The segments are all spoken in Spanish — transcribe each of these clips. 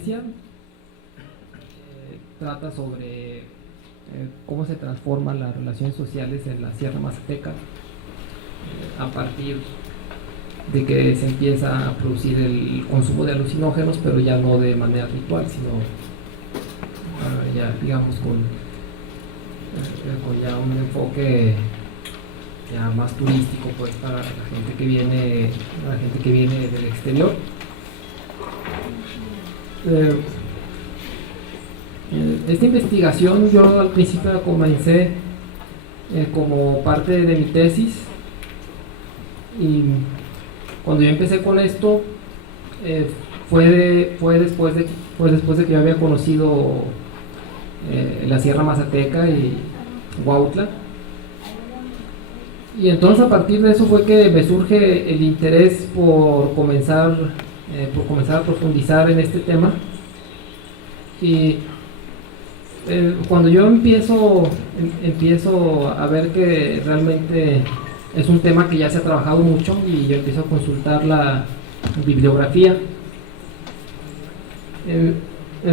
ponencia trata sobre cómo se transforman las relaciones sociales en la Sierra Mazateca a partir de que se empieza a producir el consumo de alucinógenos, pero ya no de manera ritual, sino ya digamos con ya un enfoque ya más turístico, pues, para la gente que viene del exterior. Esta investigación yo al principio la comencé como parte de mi tesis, y cuando yo empecé con esto fue después de que yo había conocido la Sierra Mazateca y Huautla, y entonces a partir de eso fue que me surge el interés por comenzar a profundizar en este tema. Y cuando yo empiezo a ver que realmente es un tema que ya se ha trabajado mucho, y yo empiezo a consultar la bibliografía,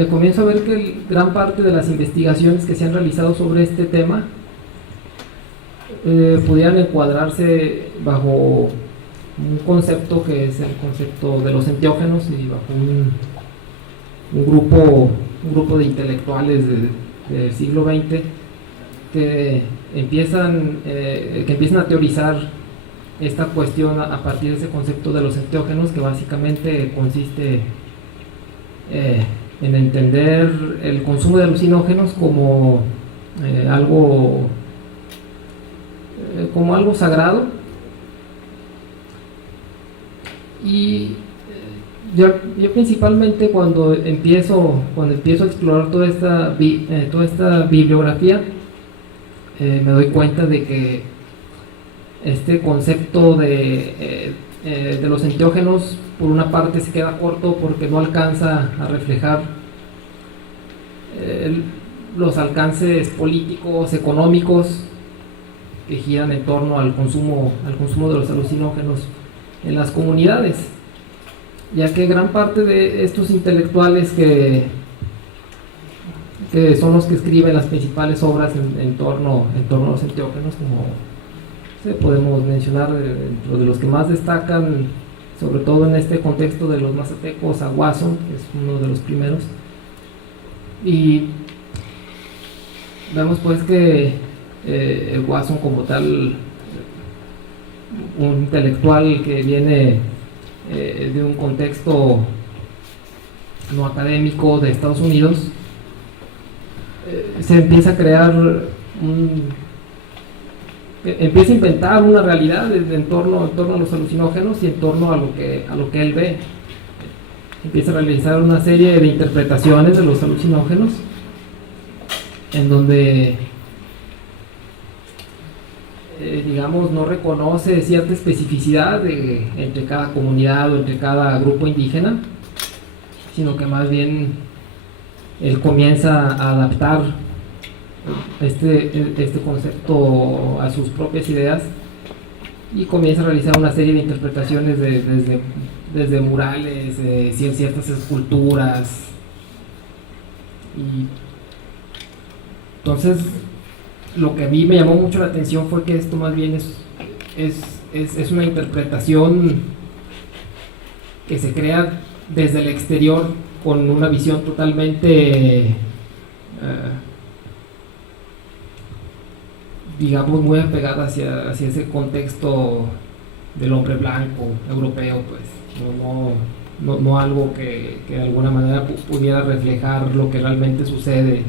comienzo a ver que gran parte de las investigaciones que se han realizado sobre este tema pudieran encuadrarse bajo un concepto que es el concepto de los enteógenos, y bajo un grupo de intelectuales del siglo XX que empiezan a teorizar esta cuestión a partir de ese concepto de los enteógenos, que básicamente consiste en entender el consumo de alucinógenos como algo sagrado. Y yo principalmente cuando empiezo a explorar toda esta bibliografía, me doy cuenta de que este concepto de los enteógenos, por una parte, se queda corto porque no alcanza a reflejar los alcances políticos, económicos que giran en torno al consumo de los alucinógenos en las comunidades, ya que gran parte de estos intelectuales que son los que escriben las principales obras en torno a los enteógenos, como podemos mencionar dentro de los que más destacan, sobre todo en este contexto de los mazatecos, a Wasson, que es uno de los primeros. Y vemos pues que Wasson, como tal, un intelectual que viene de un contexto no académico de Estados Unidos, se empieza a crear empieza a inventar una realidad en torno a los alucinógenos y en torno a lo que él ve. Empieza a realizar una serie de interpretaciones de los alucinógenos, en donde digamos, no reconoce cierta especificidad entre cada comunidad o entre cada grupo indígena, sino que más bien él comienza a adaptar este concepto a sus propias ideas, y comienza a realizar una serie de interpretaciones desde murales, ciertas esculturas. Y entonces lo que a mí me llamó mucho la atención fue que esto más bien es una interpretación que se crea desde el exterior, con una visión totalmente digamos muy apegada hacia ese contexto del hombre blanco europeo, pues no algo que de alguna manera pudiera reflejar lo que realmente sucede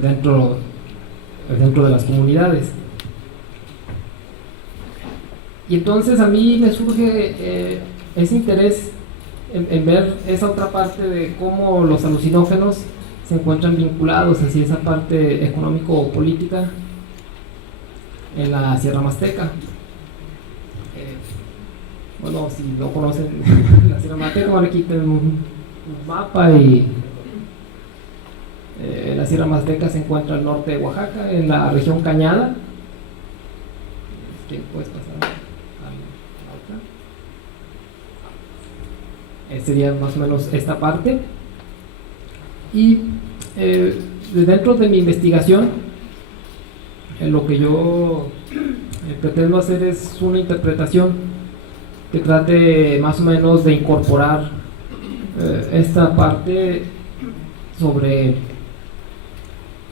dentro de las comunidades. Y entonces a mí me surge ese interés en ver esa otra parte de cómo los alucinógenos se encuentran vinculados hacia esa parte económico-política en la Sierra Mazateca. Bueno, si no conocen la Sierra Mazateca, ahora aquí tenemos un mapa, y la Sierra Mazateca se encuentra al norte de Oaxaca, en la región Cañada. ¿Puedes pasar a la otra? Sería más o menos esta parte. Y dentro de mi investigación, lo que yo pretendo hacer es una interpretación que trate más o menos de incorporar esta parte sobre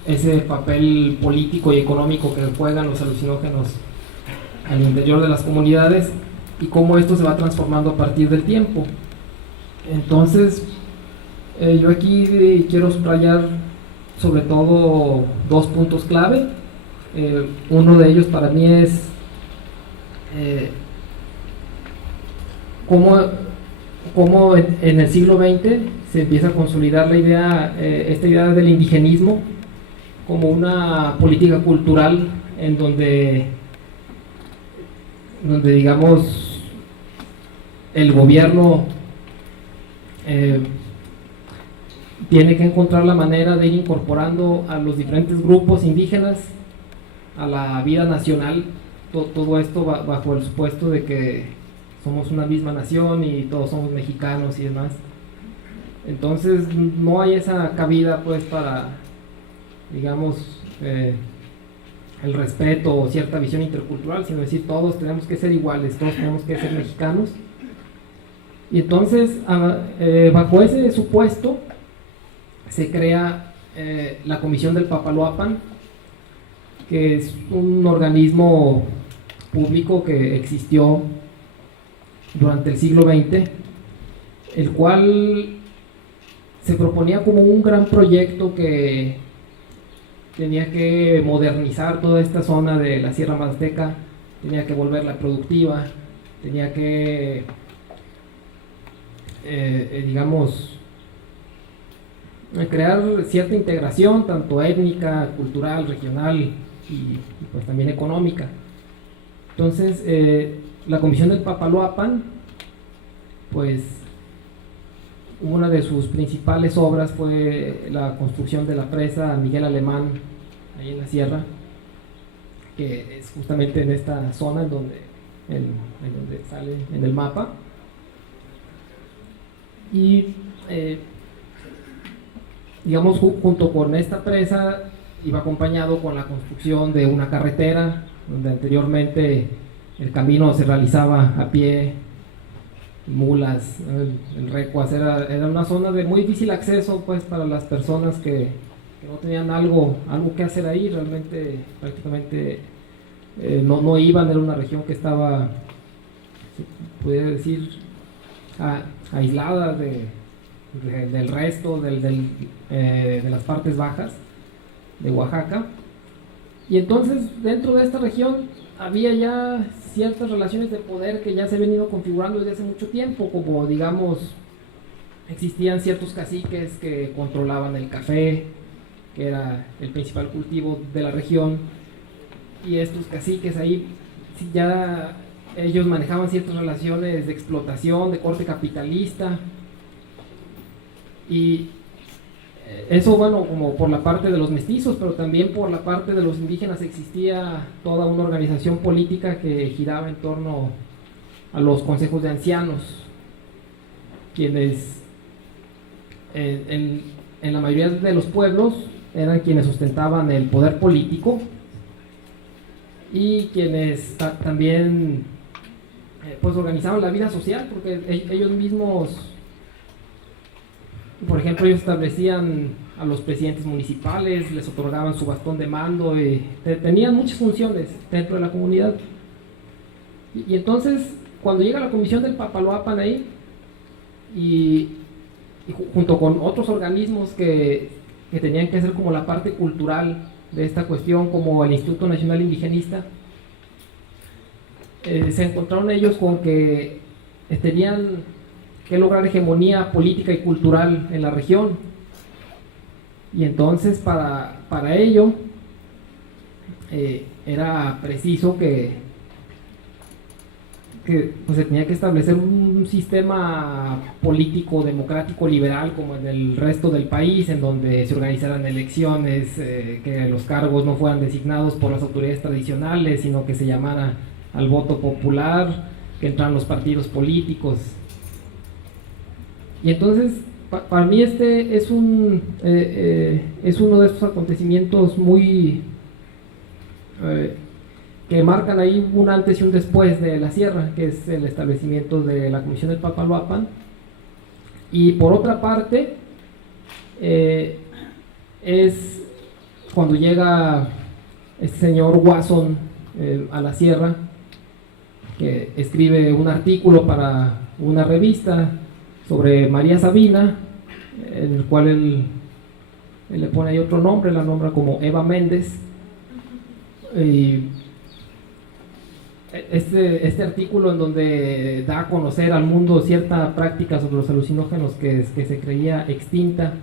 ese papel político y económico que juegan los alucinógenos al interior de las comunidades y cómo esto se va transformando a partir del tiempo. Entonces, yo aquí quiero subrayar sobre todo dos puntos clave. Uno de ellos para mí es cómo en el siglo XX se empieza a consolidar la idea, esta idea del indigenismo como una política cultural en donde digamos el gobierno tiene que encontrar la manera de ir incorporando a los diferentes grupos indígenas a la vida nacional, todo esto bajo el supuesto de que somos una misma nación y todos somos mexicanos y demás. Entonces no hay esa cabida pues para, digamos, el respeto o cierta visión intercultural, sino decir todos tenemos que ser iguales, todos tenemos que ser mexicanos. Y entonces bajo ese supuesto se crea la Comisión del Papaloapan, que es un organismo público que existió durante el siglo XX, el cual se proponía como un gran proyecto que tenía que modernizar toda esta zona de la Sierra Mazteca, tenía que volverla productiva, tenía que digamos crear cierta integración tanto étnica, cultural, regional y pues también económica. Entonces la Comisión del Papaloapan, pues una de sus principales obras fue la construcción de la presa Miguel Alemán ahí en la sierra, que es justamente en esta zona en donde sale en el mapa. Y digamos junto con esta presa iba acompañado con la construcción de una carretera donde anteriormente el camino se realizaba a pie, mulas, el recuas, era una zona de muy difícil acceso pues para las personas que no tenían algo que hacer ahí, realmente prácticamente no iban, era una región que estaba, se pudiera decir, aislada del resto de las partes bajas de Oaxaca. Y entonces dentro de esta región había ya ciertas relaciones de poder que ya se habían ido configurando desde hace mucho tiempo, como digamos existían ciertos caciques que controlaban el café, que era el principal cultivo de la región, y estos caciques ahí ya ellos manejaban ciertas relaciones de explotación de corte capitalista, y eso, bueno, como por la parte de los mestizos, pero también por la parte de los indígenas existía toda una organización política que giraba en torno a los consejos de ancianos, quienes en la mayoría de los pueblos eran quienes ostentaban el poder político y quienes también pues organizaban la vida social, porque ellos mismos, por ejemplo, ellos establecían a los presidentes municipales, les otorgaban su bastón de mando, y tenían muchas funciones dentro de la comunidad. Y entonces, cuando llega la Comisión del Papaloapan ahí, y junto con otros organismos que tenían que hacer como la parte cultural de esta cuestión, como el Instituto Nacional Indigenista, se encontraron ellos con que tenían que lograr hegemonía política y cultural en la región, y entonces para ello era preciso que pues, se tenía que establecer un sistema político democrático liberal como en el resto del país, en donde se organizaran elecciones, que los cargos no fueran designados por las autoridades tradicionales, sino que se llamara al voto popular, que entraran los partidos políticos. Y entonces, para mí este es es uno de estos acontecimientos muy que marcan ahí un antes y un después de la sierra, que es el establecimiento de la Comisión del Papaloapan. Y por otra parte, es cuando llega este señor Wasson a la sierra, que escribe un artículo para una revista sobre María Sabina, en el cual él le pone ahí otro nombre, la nombra como Eva Méndez. Y este artículo, en donde da a conocer al mundo cierta práctica sobre los alucinógenos que se creía extinta,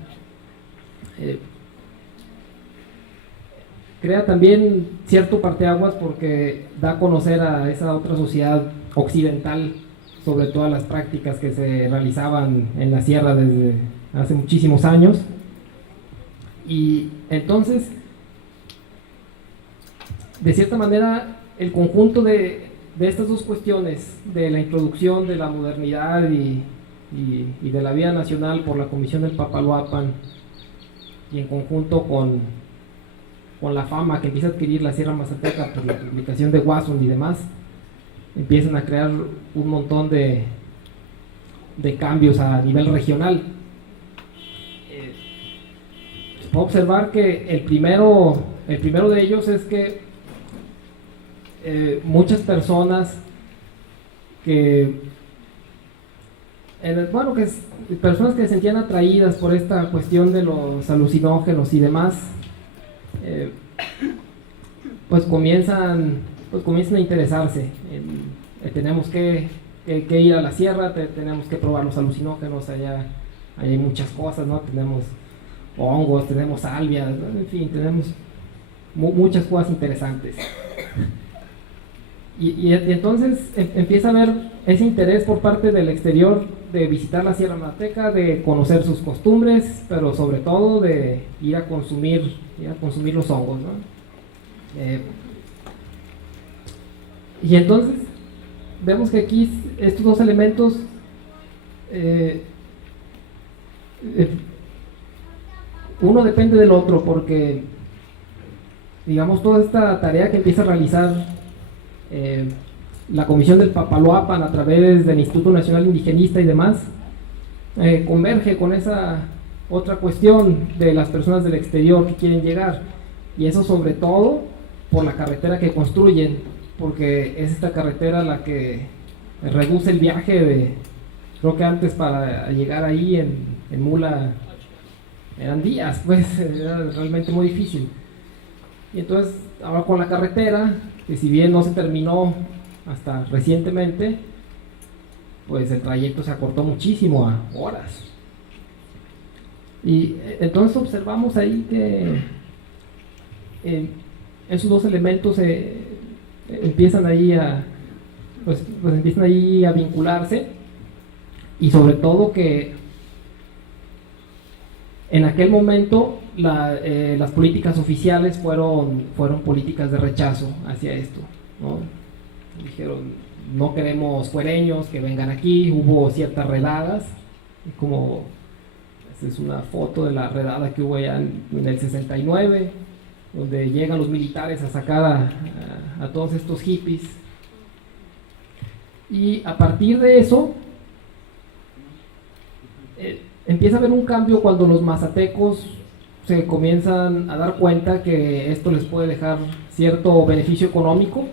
crea también cierto parteaguas, porque da a conocer a esa otra sociedad occidental sobre todas las prácticas que se realizaban en la sierra desde hace muchísimos años. Y entonces, de cierta manera, el conjunto de estas dos cuestiones, de la introducción de la modernidad y de la vida nacional por la Comisión del Papaloapan, y en conjunto con la fama que empieza a adquirir la Sierra Mazateca por la publicación de Wasson y demás, empiezan a crear un montón de cambios a nivel regional. Se puede observar que el primero de ellos es que muchas personas personas que se sentían atraídas por esta cuestión de los alucinógenos y demás, pues comienzan a interesarse tenemos que ir a la sierra, tenemos que probar los alucinógenos. Allá hay muchas cosas, ¿no? Tenemos hongos, tenemos salvia, ¿no? En fin, tenemos muchas cosas interesantes. Y entonces empieza a haber ese interés por parte del exterior de visitar la Sierra Mazateca, de conocer sus costumbres, pero sobre todo de ir a consumir los hongos, ¿no? Y entonces vemos que aquí estos dos elementos uno depende del otro, porque digamos toda esta tarea que empieza a realizar la Comisión del Papaloapan a través del Instituto Nacional Indigenista y demás, converge con esa otra cuestión de las personas del exterior que quieren llegar, y eso sobre todo por la carretera que construyen, porque es esta carretera la que reduce el viaje creo que antes para llegar ahí en mula eran días, pues era realmente muy difícil. Y entonces ahora con la carretera, que si bien no se terminó hasta recientemente, pues el trayecto se acortó muchísimo, a horas. Y entonces observamos ahí que esos dos elementos empiezan ahí empiezan ahí a vincularse, y sobre todo que en aquel momento las políticas oficiales fueron políticas de rechazo hacia esto, ¿no? Dijeron: no queremos fuereños que vengan aquí. Hubo ciertas redadas, como esta es una foto de la redada que hubo ya en el 69, donde llegan los militares a sacar a todos estos hippies. Y a partir de eso empieza a haber un cambio cuando los mazatecos se comienzan a dar cuenta que esto les puede dejar cierto beneficio económico.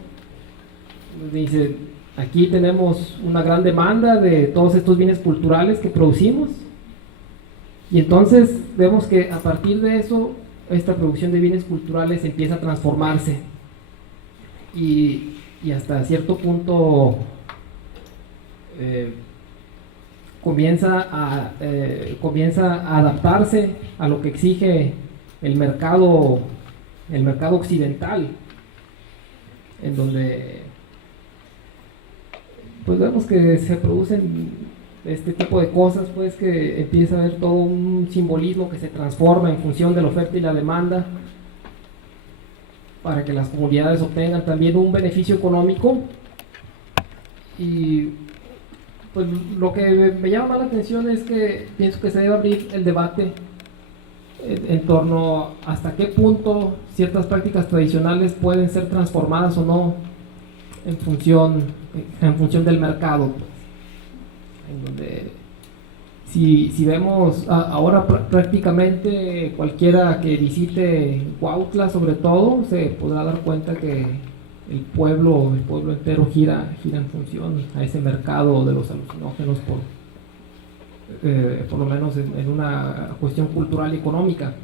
Dice: aquí tenemos una gran demanda de todos estos bienes culturales que producimos. Y entonces vemos que a partir de eso, esta producción de bienes culturales empieza a transformarse, y hasta cierto punto comienza a adaptarse a lo que exige el mercado occidental, en donde pues vemos que se producen este tipo de cosas, pues que empieza a haber todo un simbolismo que se transforma en función de la oferta y la demanda, para que las comunidades obtengan también un beneficio económico. Y pues lo que me llama más la atención es que pienso que se debe abrir el debate en torno a hasta qué punto ciertas prácticas tradicionales pueden ser transformadas o no en función del mercado, pues, en donde si vemos ahora prácticamente cualquiera que visite Cuautla sobre todo se podrá dar cuenta que el pueblo entero gira en función a ese mercado de los alucinógenos por lo menos en una cuestión cultural y económica.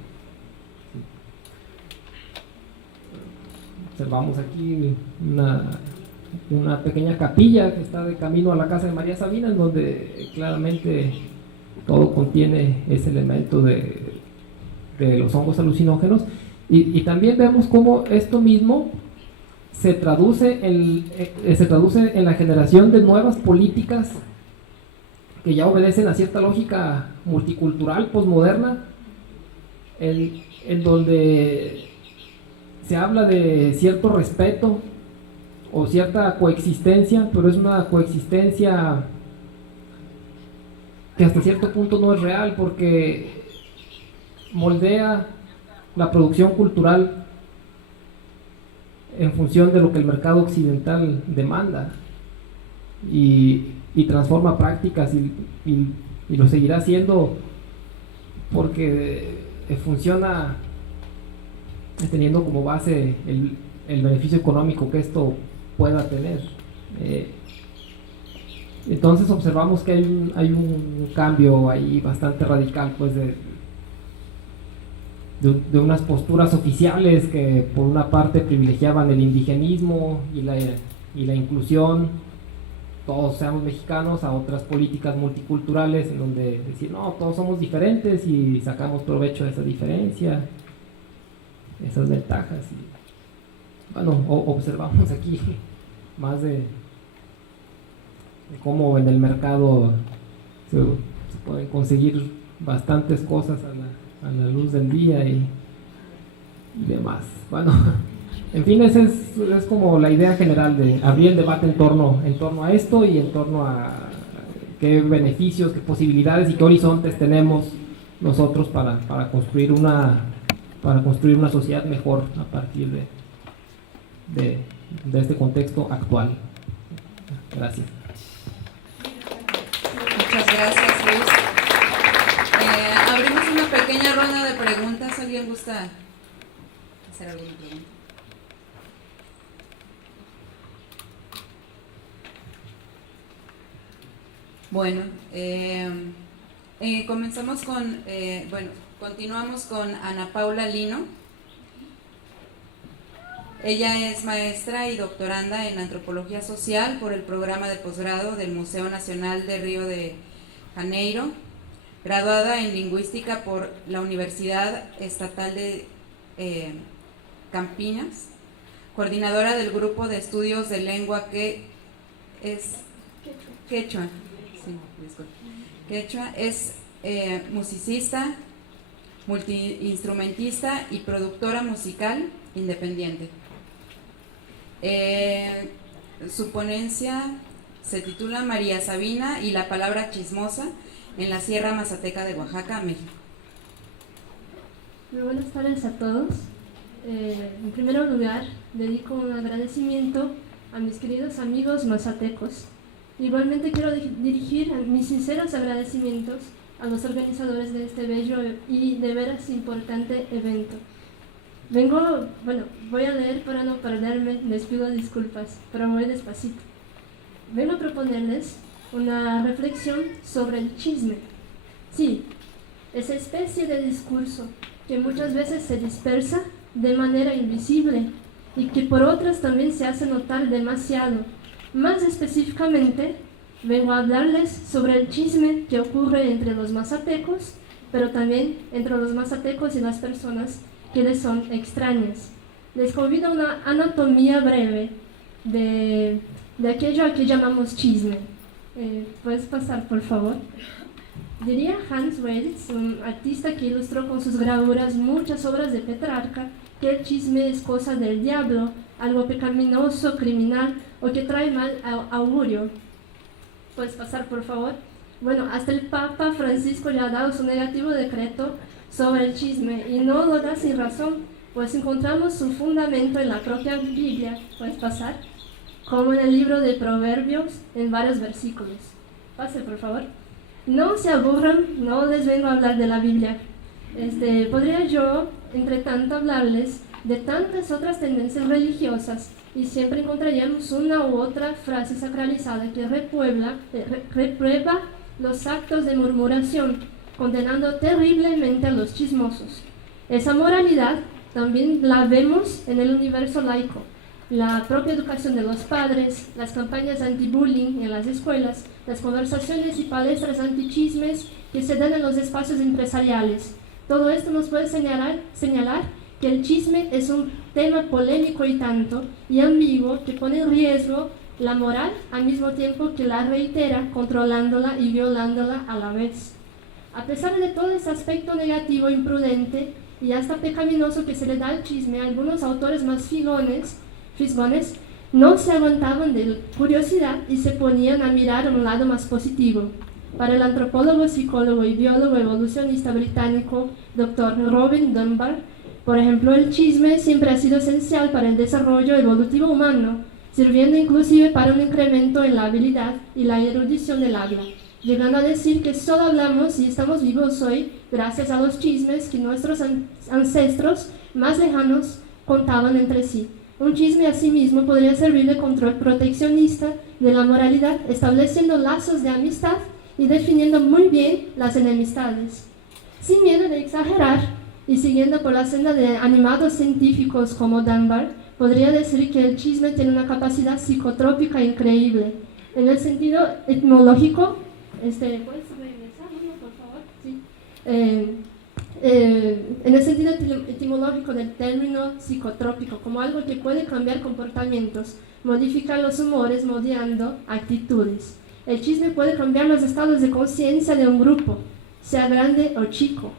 Observamos aquí una pequeña capilla que está de camino a la casa de María Sabina, en donde claramente todo contiene ese elemento de los hongos alucinógenos, y también vemos cómo esto mismo se traduce en la generación de nuevas políticas que ya obedecen a cierta lógica multicultural, posmoderna, en donde se habla de cierto respeto o cierta coexistencia, pero es una coexistencia que hasta cierto punto no es real, porque moldea la producción cultural en función de lo que el mercado occidental demanda y transforma prácticas y lo seguirá haciendo porque funciona teniendo como base el beneficio económico que esto pueda tener. Entonces observamos que hay un cambio ahí bastante radical, pues de unas posturas oficiales que por una parte privilegiaban el indigenismo y la inclusión, todos seamos mexicanos, a otras políticas multiculturales en donde decir no, todos somos diferentes y sacamos provecho de esa diferencia, esas ventajas. Y bueno, observamos aquí más de cómo en el mercado se pueden conseguir bastantes cosas a la luz del día y demás. Bueno, en fin, esa es como la idea general de abrir el debate en torno a esto y en torno a qué beneficios, qué posibilidades y qué horizontes tenemos nosotros para construir una sociedad mejor a partir de este contexto actual. Gracias. Muchas gracias, Luis. Abrimos una pequeña ronda de preguntas. ¿Alguien gusta hacer alguna pregunta? Bueno, continuamos con Ana Paula Lino. Ella es maestra y doctoranda en Antropología Social por el programa de posgrado del Museo Nacional de Río de Janeiro, graduada en Lingüística por la Universidad Estatal de Campinas, coordinadora del Grupo de Estudios de Lengua Quechua. Sí, Quechua, es musicista, multiinstrumentista y productora musical independiente. Su ponencia se titula María Sabina y la palabra chismosa en la Sierra Mazateca de Oaxaca, México. Muy buenas tardes a todos. En primer lugar, dedico un agradecimiento a mis queridos amigos mazatecos. Igualmente quiero dirigir mis sinceros agradecimientos a los organizadores de este bello y de veras importante evento. Voy a leer para no perderme, les pido disculpas, pero voy despacito. Vengo a proponerles una reflexión sobre el chisme. Sí, esa especie de discurso que muchas veces se dispersa de manera invisible y que por otras también se hace notar demasiado. Más específicamente, vengo a hablarles sobre el chisme que ocurre entre los mazatecos, pero también entre los mazatecos y las personas que les son extrañas. Les convido a una anatomía breve de aquello a que llamamos chisme. ¿Puedes pasar, por favor? Diría Hans Wels, un artista que ilustró con sus gravuras muchas obras de Petrarca, que el chisme es cosa del diablo, algo pecaminoso, criminal o que trae mal augurio. Puedes pasar, por favor. Bueno, hasta el Papa Francisco ya ha dado su negativo decreto sobre el chisme y no lo da sin razón, pues encontramos su fundamento en la propia Biblia. Puedes pasar, como en el libro de Proverbios, en varios versículos. Pase, por favor. No se aburran, no les vengo a hablar de la Biblia. Podría yo, entre tanto, hablarles de tantas otras tendencias religiosas y siempre encontraríamos una u otra frase sacralizada que reprueba los actos de murmuración, condenando terriblemente a los chismosos. Esa moralidad también la vemos en el universo laico. La propia educación de los padres, las campañas anti-bullying en las escuelas, las conversaciones y palestras anti-chismes que se dan en los espacios empresariales. Todo esto nos puede señalar que el chisme es un tema polémico y tanto y ambiguo que pone en riesgo la moral al mismo tiempo que la reitera, controlándola y violándola a la vez. A pesar de todo ese aspecto negativo, imprudente y hasta pecaminoso que se le da al chisme, algunos autores más fisgones no se aguantaban de curiosidad y se ponían a mirar un lado más positivo. Para el antropólogo, psicólogo y biólogo evolucionista británico Dr. Robin Dunbar, por ejemplo, el chisme siempre ha sido esencial para el desarrollo evolutivo humano, sirviendo inclusive para un incremento en la habilidad y la erudición del habla, llegando a decir que solo hablamos y estamos vivos hoy gracias a los chismes que nuestros ancestros más lejanos contaban entre sí. Un chisme asimismo podría servir de control proteccionista de la moralidad, estableciendo lazos de amistad y definiendo muy bien las enemistades. Sin miedo de exagerar y siguiendo por la senda de animados científicos como Dunbar, podría decir que el chisme tiene una capacidad psicotrópica increíble. En el sentido etimológico, ¿puedes regresar, por favor? Sí. En el sentido etimológico del término psicotrópico, como algo que puede cambiar comportamientos, modificar los humores, moldeando actitudes. El chisme puede cambiar los estados de conciencia de un grupo, sea grande o chico.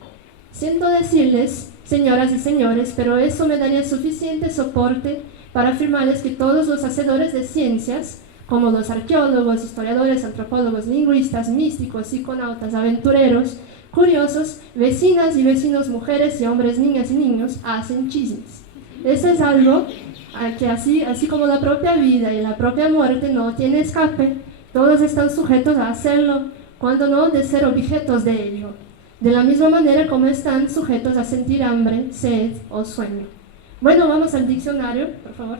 Siento decirles, señoras y señores, pero eso me daría suficiente soporte para afirmarles que todos los hacedores de ciencias, como los arqueólogos, historiadores, antropólogos, lingüistas, místicos, psiconautas, aventureros, curiosos, vecinas y vecinos, mujeres y hombres, niñas y niños, hacen chismes. Eso es algo que así como la propia vida y la propia muerte no tiene escape, todos están sujetos a hacerlo, cuando no de ser objetos de ello, de la misma manera como están sujetos a sentir hambre, sed o sueño. Bueno, vamos al diccionario, por favor.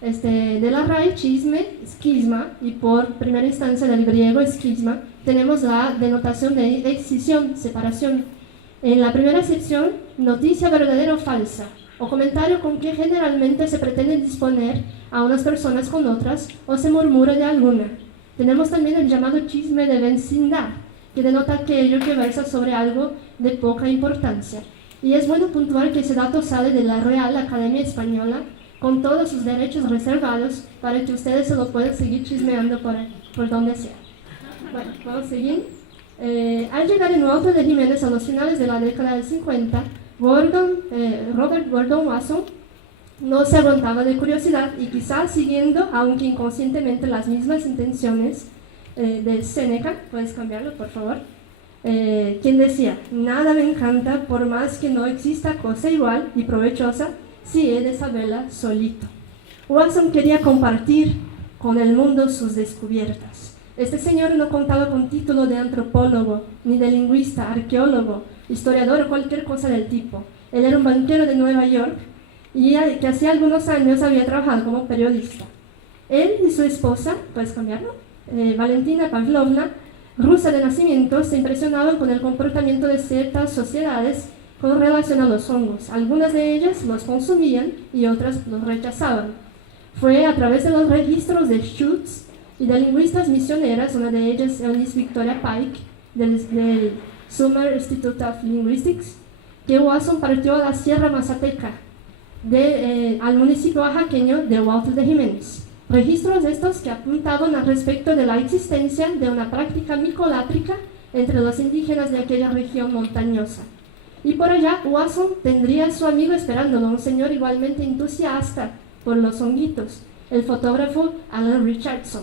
De la RAE, chisme, esquisma, y por primera instancia del griego esquisma, tenemos la denotación de excisión, separación. En la primera sección, noticia verdadera o falsa, o comentario con que generalmente se pretende disponer a unas personas con otras, o se murmura de alguna. Tenemos también el llamado chisme de vecindad, que denota aquello que versa sobre algo de poca importancia. Y es bueno puntuar que ese dato sale de la Real Academia Española, con todos sus derechos reservados, para que ustedes se lo puedan seguir chismeando por donde sea. Bueno, vamos a seguir. Al llegar en Walter de Jiménez a los finales de la década del 50, Robert Gordon Wasson no se aguantaba de curiosidad y quizás siguiendo, aunque inconscientemente, las mismas intenciones de Séneca, puedes cambiarlo por favor, quien decía, nada me encanta por más que no exista cosa igual y provechosa si he de saberla solito. Watson quería compartir con el mundo sus descubiertas. Este señor no contaba con título de antropólogo, ni de lingüista, arqueólogo, historiador o cualquier cosa del tipo. Él era un banquero de Nueva York y que hacía algunos años había trabajado como periodista. Él y su esposa, ¿puedes cambiarlo? Valentina Pavlovna, rusa de nacimiento, se impresionaban con el comportamiento de ciertas sociedades con relación a los hongos. Algunas de ellas los consumían y otras los rechazaban. Fue a través de los registros de Schutz y de lingüistas misioneras, una de ellas Eunice Victoria Pike, del Summer Institute of Linguistics, que Watson partió a la Sierra Mazateca, al municipio oaxaqueño de Walter de Jiménez. Registros estos que apuntaban al respecto de la existencia de una práctica micolátrica entre los indígenas de aquella región montañosa. Y por allá, Watson tendría a su amigo esperándolo, un señor igualmente entusiasta por los honguitos, el fotógrafo Alan Richardson.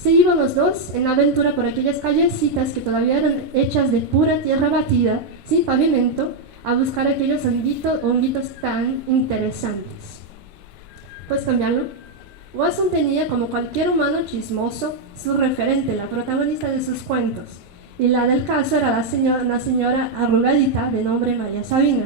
Se iban los dos en aventura por aquellas callecitas que todavía eran hechas de pura tierra batida, sin pavimento, a buscar aquellos honguitos tan interesantes. ¿Puedes cambiarlo? Watson tenía, como cualquier humano chismoso, su referente, la protagonista de sus cuentos, y la del caso era una señora arrugadita de nombre María Sabina,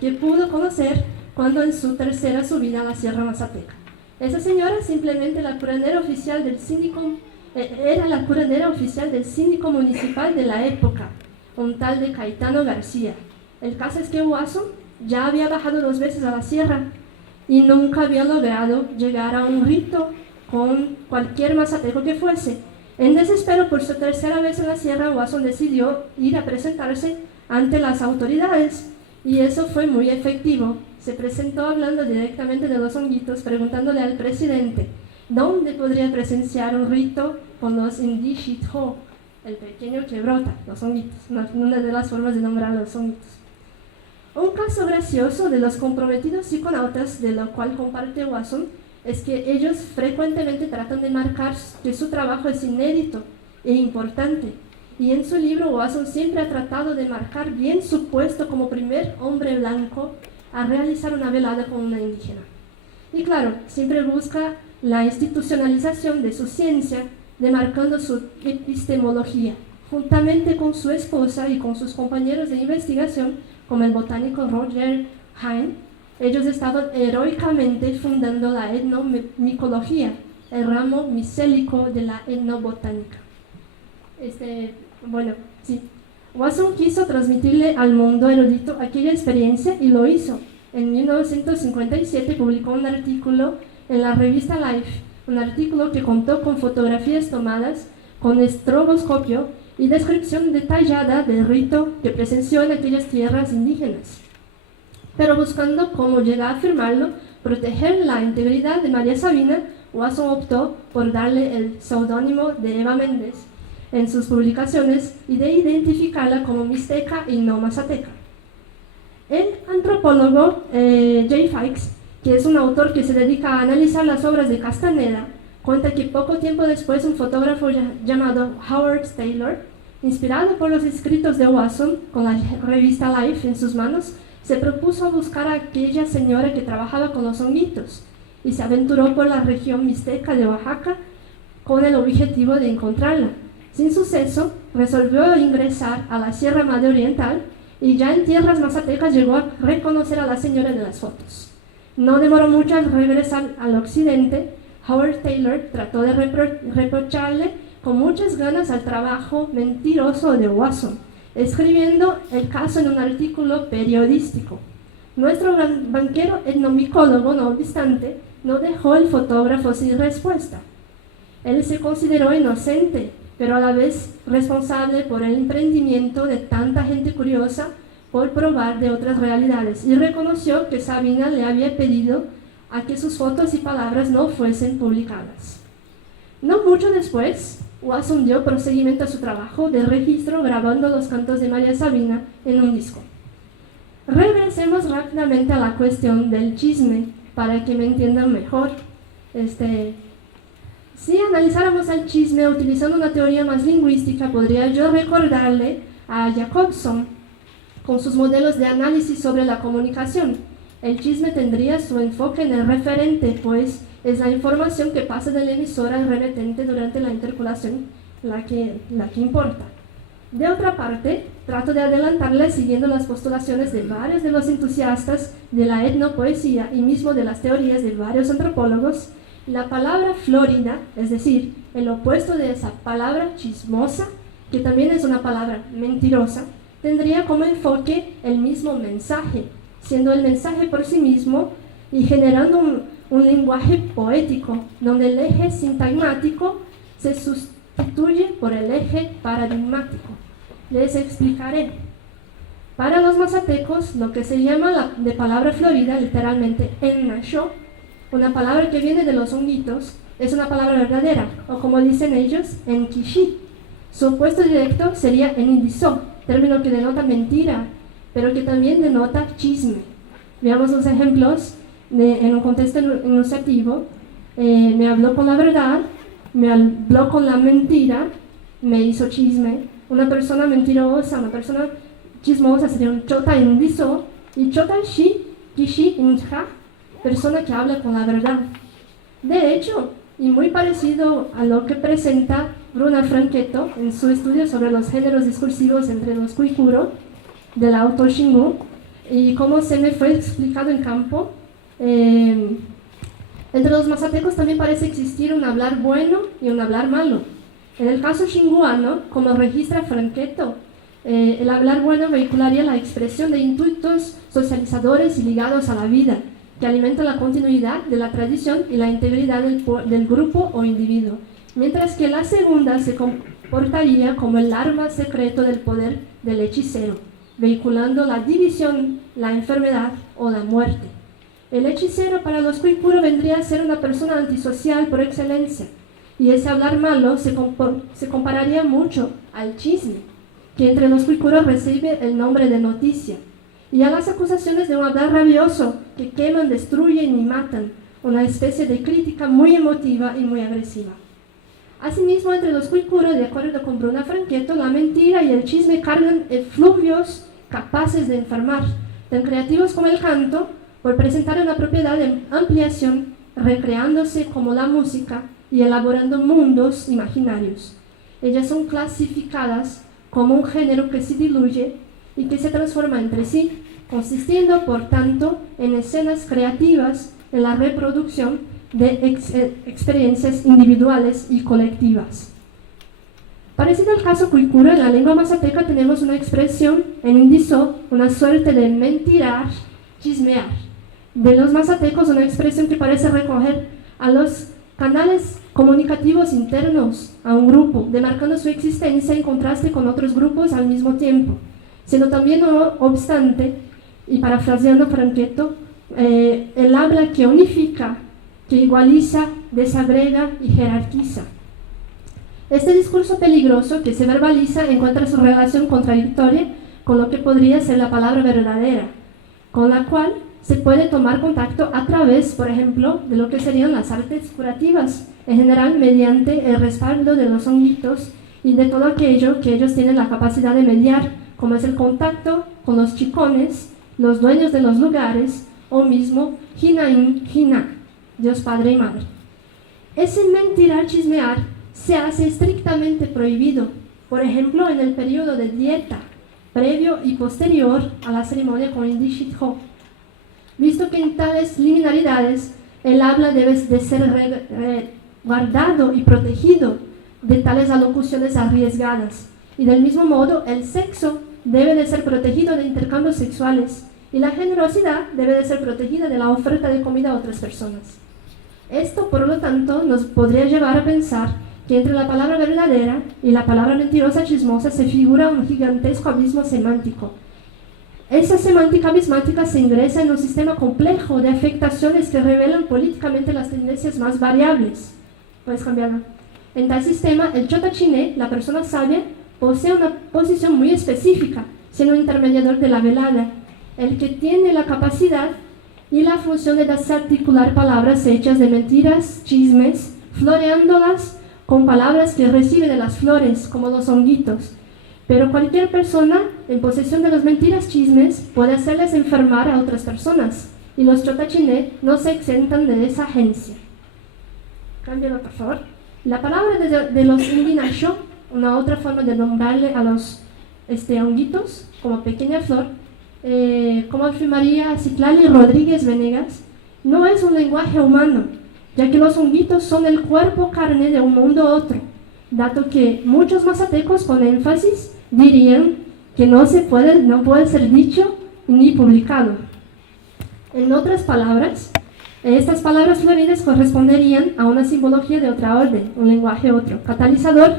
que pudo conocer cuando en su tercera subida a la Sierra Mazateca. Esa señora simplemente la curandera oficial del síndico, era la curandera oficial del síndico municipal de la época, un tal de Caetano García. El caso es que Watson ya había bajado 2 veces a la sierra y nunca había logrado llegar a un rito con cualquier mazateco que fuese. En desespero por su tercera vez en la sierra, Watson decidió ir a presentarse ante las autoridades, y eso fue muy efectivo. Se presentó hablando directamente de los honguitos, preguntándole al presidente dónde podría presenciar un rito con los indígenas, el pequeño que brota, los honguitos, una de las formas de nombrar a los honguitos. Un caso gracioso de los comprometidos psiconautas, de lo cual comparte Watson, es que ellos frecuentemente tratan de marcar que su trabajo es inédito e importante, y en su libro Watson siempre ha tratado de marcar bien su puesto como primer hombre blanco a realizar una velada con una indígena. Y claro, siempre busca la institucionalización de su ciencia, demarcando su epistemología, juntamente con su esposa y con sus compañeros de investigación, como el botánico Roger Hine. Ellos estaban heroicamente fundando la etnomicología, el ramo micélico de la etnobotánica. Watson quiso transmitirle al mundo erudito aquella experiencia y lo hizo. En 1957 publicó un artículo en la revista Life, un artículo que contó con fotografías tomadas con estroboscopio y descripción detallada del rito que presenció en aquellas tierras indígenas. Pero buscando, como llega a afirmarlo, proteger la integridad de María Sabina, Watson optó por darle el seudónimo de Eva Méndez en sus publicaciones y de identificarla como mixteca y no mazateca. El antropólogo Jay Fikes, que es un autor que se dedica a analizar las obras de Castaneda, cuenta que poco tiempo después un fotógrafo llamado Howard Taylor, inspirado por los escritos de Watson, con la revista Life en sus manos, se propuso buscar a aquella señora que trabajaba con los honguitos y se aventuró por la región mixteca de Oaxaca con el objetivo de encontrarla. Sin suceso, resolvió ingresar a la Sierra Madre Oriental y ya en tierras mazatecas llegó a reconocer a la señora de las fotos. No demoró mucho al regresar al occidente. Howard Taylor trató de reprocharle con muchas ganas al trabajo mentiroso de Watson, escribiendo el caso en un artículo periodístico. Nuestro banquero etnomicólogo, no obstante, no dejó al fotógrafo sin respuesta. Él se consideró inocente, pero a la vez responsable por el emprendimiento de tanta gente curiosa por probar de otras realidades, y reconoció que Sabina le había pedido a que sus fotos y palabras no fuesen publicadas. No mucho después, Watson dio proseguimiento a su trabajo de registro grabando los cantos de María Sabina en un disco. Regresemos rápidamente a la cuestión del chisme para que me entiendan mejor. Si analizáramos el chisme utilizando una teoría más lingüística, podría yo recordarle a Jacobson con sus modelos de análisis sobre la comunicación. El chisme tendría su enfoque en el referente, pues es la información que pasa del emisor al remitente durante la interpolación la que importa. De otra parte, trato de adelantarle siguiendo las postulaciones de varios de los entusiastas de la etnopoesía y mismo de las teorías de varios antropólogos. La palabra flórida, es decir, el opuesto de esa palabra chismosa, que también es una palabra mentirosa, tendría como enfoque el mismo mensaje, siendo el mensaje por sí mismo y generando un lenguaje poético, donde el eje sintagmático se sustituye por el eje paradigmático. Les explicaré. Para los mazatecos, lo que se llama de palabra florida, literalmente ennashó, una palabra que viene de los honguitos, es una palabra verdadera, o como dicen ellos, enquishi. Su opuesto directo sería enindizó, término que denota mentira, pero que también denota chisme. Veamos los ejemplos en un contexto enunciativo. Me habló con la verdad, me habló con la mentira, me hizo chisme. Una persona mentirosa, una persona chismosa sería un chota indiso, y chota shi, kishi inja, persona que habla con la verdad. De hecho, y muy parecido a lo que presenta Bruna Franchetto en su estudio sobre los géneros discursivos entre los Kuikuro, del autor Shingu, y como se me fue explicado en campo, entre los mazatecos también parece existir un hablar bueno y un hablar malo. En el caso shinguano, como registra Franchetto, el hablar bueno vehicularía la expresión de intuitos socializadores y ligados a la vida, que alimentan la continuidad de la tradición y la integridad del grupo o individuo, mientras que la segunda se comportaría como el arma secreto del poder del hechicero, vehiculando la división, la enfermedad o la muerte. El hechicero para los Kuikuro vendría a ser una persona antisocial por excelencia, y ese hablar malo se compararía mucho al chisme, que entre los Kuikuro recibe el nombre de noticia, y a las acusaciones de un hablar rabioso que queman, destruyen y matan, una especie de crítica muy emotiva y muy agresiva. Asimismo, entre los Kuikuro, de acuerdo con Bruna Franchetto, la mentira y el chisme cargan efluvios capaces de enfermar, tan creativos como el canto, por presentar una propiedad de ampliación, recreándose como la música y elaborando mundos imaginarios. Ellas son clasificadas como un género que se diluye y que se transforma entre sí, consistiendo, por tanto, en escenas creativas en la reproducción de experiencias individuales y colectivas. Parecido al caso Kuikuro, en la lengua mazateca tenemos una expresión en indizo, una suerte de mentirar, chismear. De los mazatecos, una expresión que parece recoger a los canales comunicativos internos a un grupo, demarcando su existencia en contraste con otros grupos al mismo tiempo, siendo también, no obstante, y parafraseando Franchetto, el habla que unifica, que igualiza, desagrega y jerarquiza. Este discurso peligroso que se verbaliza encuentra su relación contradictoria con lo que podría ser la palabra verdadera, con la cual se puede tomar contacto a través, por ejemplo, de lo que serían las artes curativas, en general mediante el respaldo de los honguitos y de todo aquello que ellos tienen la capacidad de mediar, como es el contacto con los chicones, los dueños de los lugares, o mismo Hinain, Hina, Dios Padre y Madre. Ese mentirar, chismear, se hace estrictamente prohibido, por ejemplo, en el periodo de dieta, previo y posterior a la ceremonia con Indishitho, visto que en tales liminaridades el habla debe de ser guardado y protegido de tales alocuciones arriesgadas, y del mismo modo el sexo debe de ser protegido de intercambios sexuales, y la generosidad debe de ser protegida de la oferta de comida a otras personas. Esto, por lo tanto, nos podría llevar a pensar que entre la palabra verdadera y la palabra mentirosa chismosa se figura un gigantesco abismo semántico. Esa semántica abismática se ingresa en un sistema complejo de afectaciones que revelan políticamente las tendencias más variables. Puedes cambiarlo. En tal sistema, el chota chiné, la persona sabia, posee una posición muy específica, siendo un intermediador de la velada, el que tiene la capacidad y la función de desarticular palabras hechas de mentiras, chismes, floreándolas con palabras que recibe de las flores, como los honguitos. Pero cualquier persona en posesión de las mentiras, chismes, puede hacerles enfermar a otras personas, y los chotachiné no se exentan de esa agencia. Cámbialo, por favor. La palabra de los indinasho, una otra forma de nombrarle a los honguitos, como pequeña flor, como afirmaría Citlali Rodríguez Venegas, no es un lenguaje humano, ya que los honguitos son el cuerpo carne de un mundo otro, dato que muchos mazatecos con énfasis dirían que no puede ser dicho ni publicado. En otras palabras, estas palabras floridas corresponderían a una simbología de otra orden, un lenguaje otro, catalizador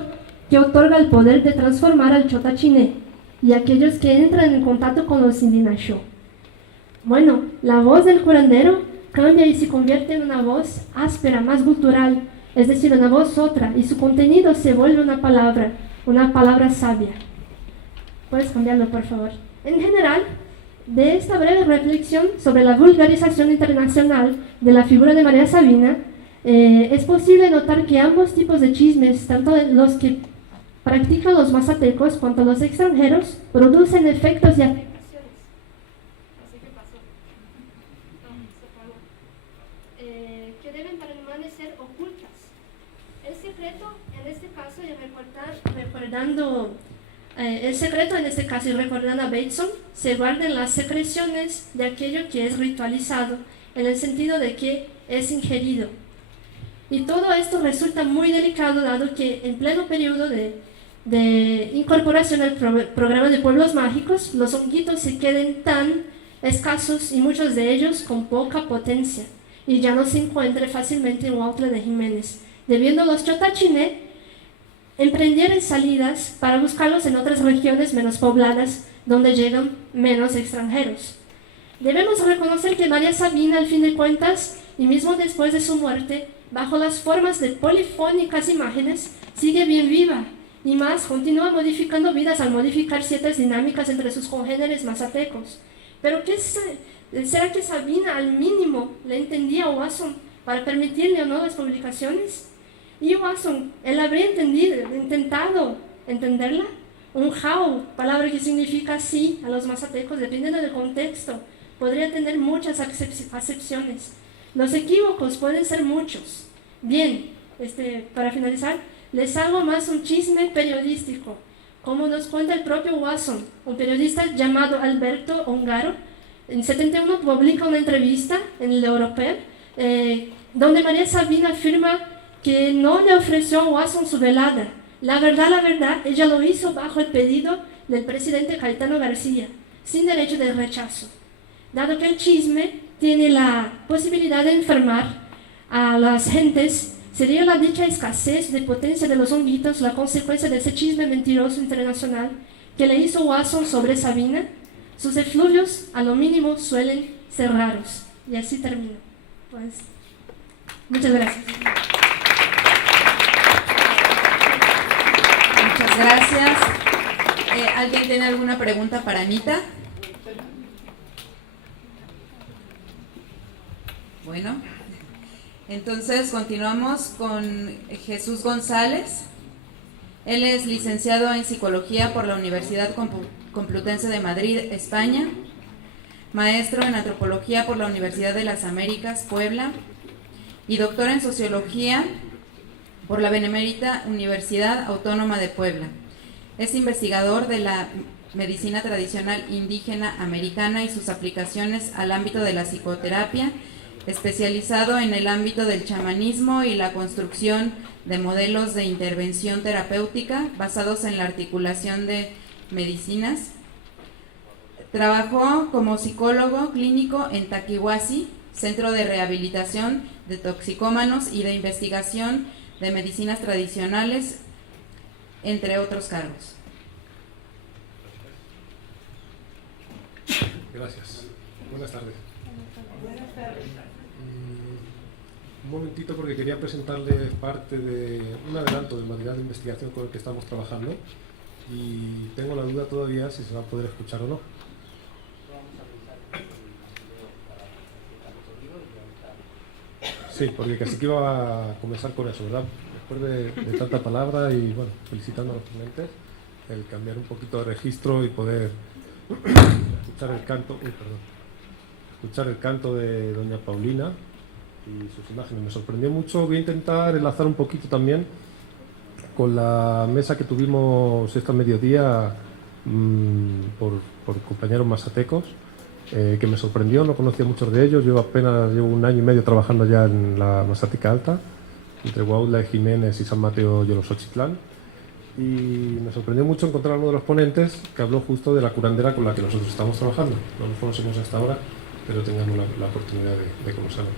que otorga el poder de transformar al chota chiné y aquellos que entran en contacto con los indinasho. Bueno, la voz del curandero cambia y se convierte en una voz áspera, más gutural, es decir, una voz otra, y su contenido se vuelve una palabra sabia. Puedes cambiarlo, por favor. En general, de esta breve reflexión sobre la vulgarización internacional de la figura de María Sabina, es posible notar que ambos tipos de chismes, tanto los que practican los mazatecos cuanto los extranjeros, producen efectos y afectaciones. No sé qué pasó. No, se apagó. Que deben permanecer ocultas. El secreto, en este caso, y recordando a Bateson, se guardan las secreciones de aquello que es ritualizado, en el sentido de que es ingerido. Y todo esto resulta muy delicado, dado que en pleno periodo de incorporación al programa de pueblos mágicos, los honguitos se queden tan escasos y muchos de ellos con poca potencia, y ya no se encuentre fácilmente en Huautla de Jiménez, debiendo los Chotachiné emprender salidas para buscarlos en otras regiones menos pobladas, donde llegan menos extranjeros. Debemos reconocer que María Sabina, al fin de cuentas, y mismo después de su muerte, bajo las formas de polifónicas imágenes, sigue bien viva, y más, continúa modificando vidas al modificar ciertas dinámicas entre sus congéneres mazatecos. Pero ¿será que Sabina al mínimo le entendía a Wasson para permitirle o no las publicaciones? Y Wasson, ¿él habría intentado entenderla? Un jau, palabra que significa sí a los mazatecos, dependiendo del contexto, podría tener muchas acepciones. Los equívocos pueden ser muchos. Bien, para finalizar, les hago más un chisme periodístico. Como nos cuenta el propio Wasson, un periodista llamado Alberto Ongaro, en 71 publica una entrevista en el Europeo, donde María Sabina afirma que no le ofreció a Wasson su velada. La verdad, ella lo hizo bajo el pedido del presidente Caetano García, sin derecho de rechazo. Dado que el chisme tiene la posibilidad de enfermar a las gentes, sería la dicha escasez de potencia de los honguitos la consecuencia de ese chisme mentiroso internacional que le hizo Wasson sobre Sabina. Sus efluvios, a lo mínimo, suelen ser raros. Y así termino. Pues, muchas gracias. Muchas gracias. ¿Alguien tiene alguna pregunta para Anita? Bueno, entonces continuamos con Jesús González. Él es licenciado en Psicología por la Universidad Complutense de Madrid, España, maestro en Antropología por la Universidad de las Américas, Puebla, y doctor en Sociología por la Benemérita Universidad Autónoma de Puebla. Es investigador de la medicina tradicional indígena americana y sus aplicaciones al ámbito de la psicoterapia, especializado en el ámbito del chamanismo y la construcción de modelos de intervención terapéutica basados en la articulación de medicinas. Trabajó como psicólogo clínico en Taquihuasi, Centro de Rehabilitación de Toxicómanos y de Investigación de Medicinas Tradicionales, entre otros cargos. Gracias. Buenas tardes. Un momentito, porque quería presentarles parte de un adelanto del material de investigación con el que estamos trabajando y tengo la duda todavía si se va a poder escuchar o no. Sí, porque casi que iba a comenzar con eso, ¿verdad? Después de tanta palabra y bueno, felicitando a los ponentes, el cambiar un poquito de registro y poder escuchar el canto de doña Paulina y sus imágenes. Me sorprendió mucho. Voy a intentar enlazar un poquito también con la mesa que tuvimos esta mediodía por compañeros mazatecos, que me sorprendió. No conocía muchos de ellos. Llevo 1 año y medio trabajando ya en la Mazateca Alta, entre Huautla de Jiménez y San Mateo y Yolosochitlán, y me sorprendió mucho encontrar a uno de los ponentes que habló justo de la curandera con la que nosotros estamos trabajando. No nos conocemos hasta ahora, pero tengamos la oportunidad de conocernos.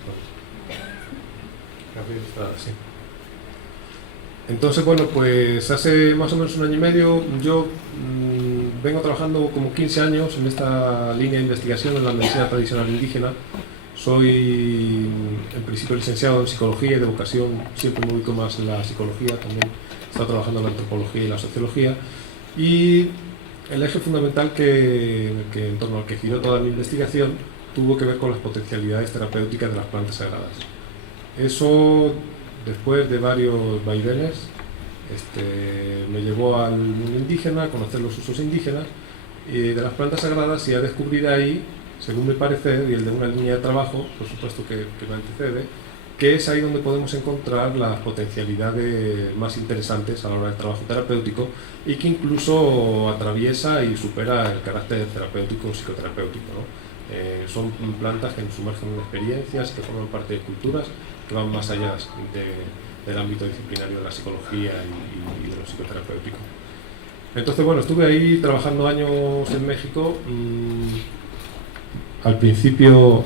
Sí. Entonces, bueno, pues hace más o menos 1 año y medio yo vengo trabajando como 15 años en esta línea de investigación en la medicina tradicional indígena. Soy en principio licenciado en Psicología y de vocación siempre me ubico más en la psicología, también he estado trabajando en la antropología y la sociología, y el eje fundamental que en torno al que giró toda mi investigación tuvo que ver con las potencialidades terapéuticas de las plantas sagradas. Eso, después de varios vaivenes, me llevó al mundo indígena, a conocer los usos indígenas de las plantas sagradas y a descubrir ahí, según mi parecer y el de una línea de trabajo, por supuesto que me antecede, que es ahí donde podemos encontrar las potencialidades más interesantes a la hora del trabajo terapéutico y que incluso atraviesa y supera el carácter terapéutico o psicoterapéutico, ¿no? Son plantas que nos sumergen en experiencias, que forman parte de culturas que van más allá del ámbito disciplinario de la psicología y de lo psicoterapéutico. Entonces, bueno, estuve ahí trabajando años en México, al principio,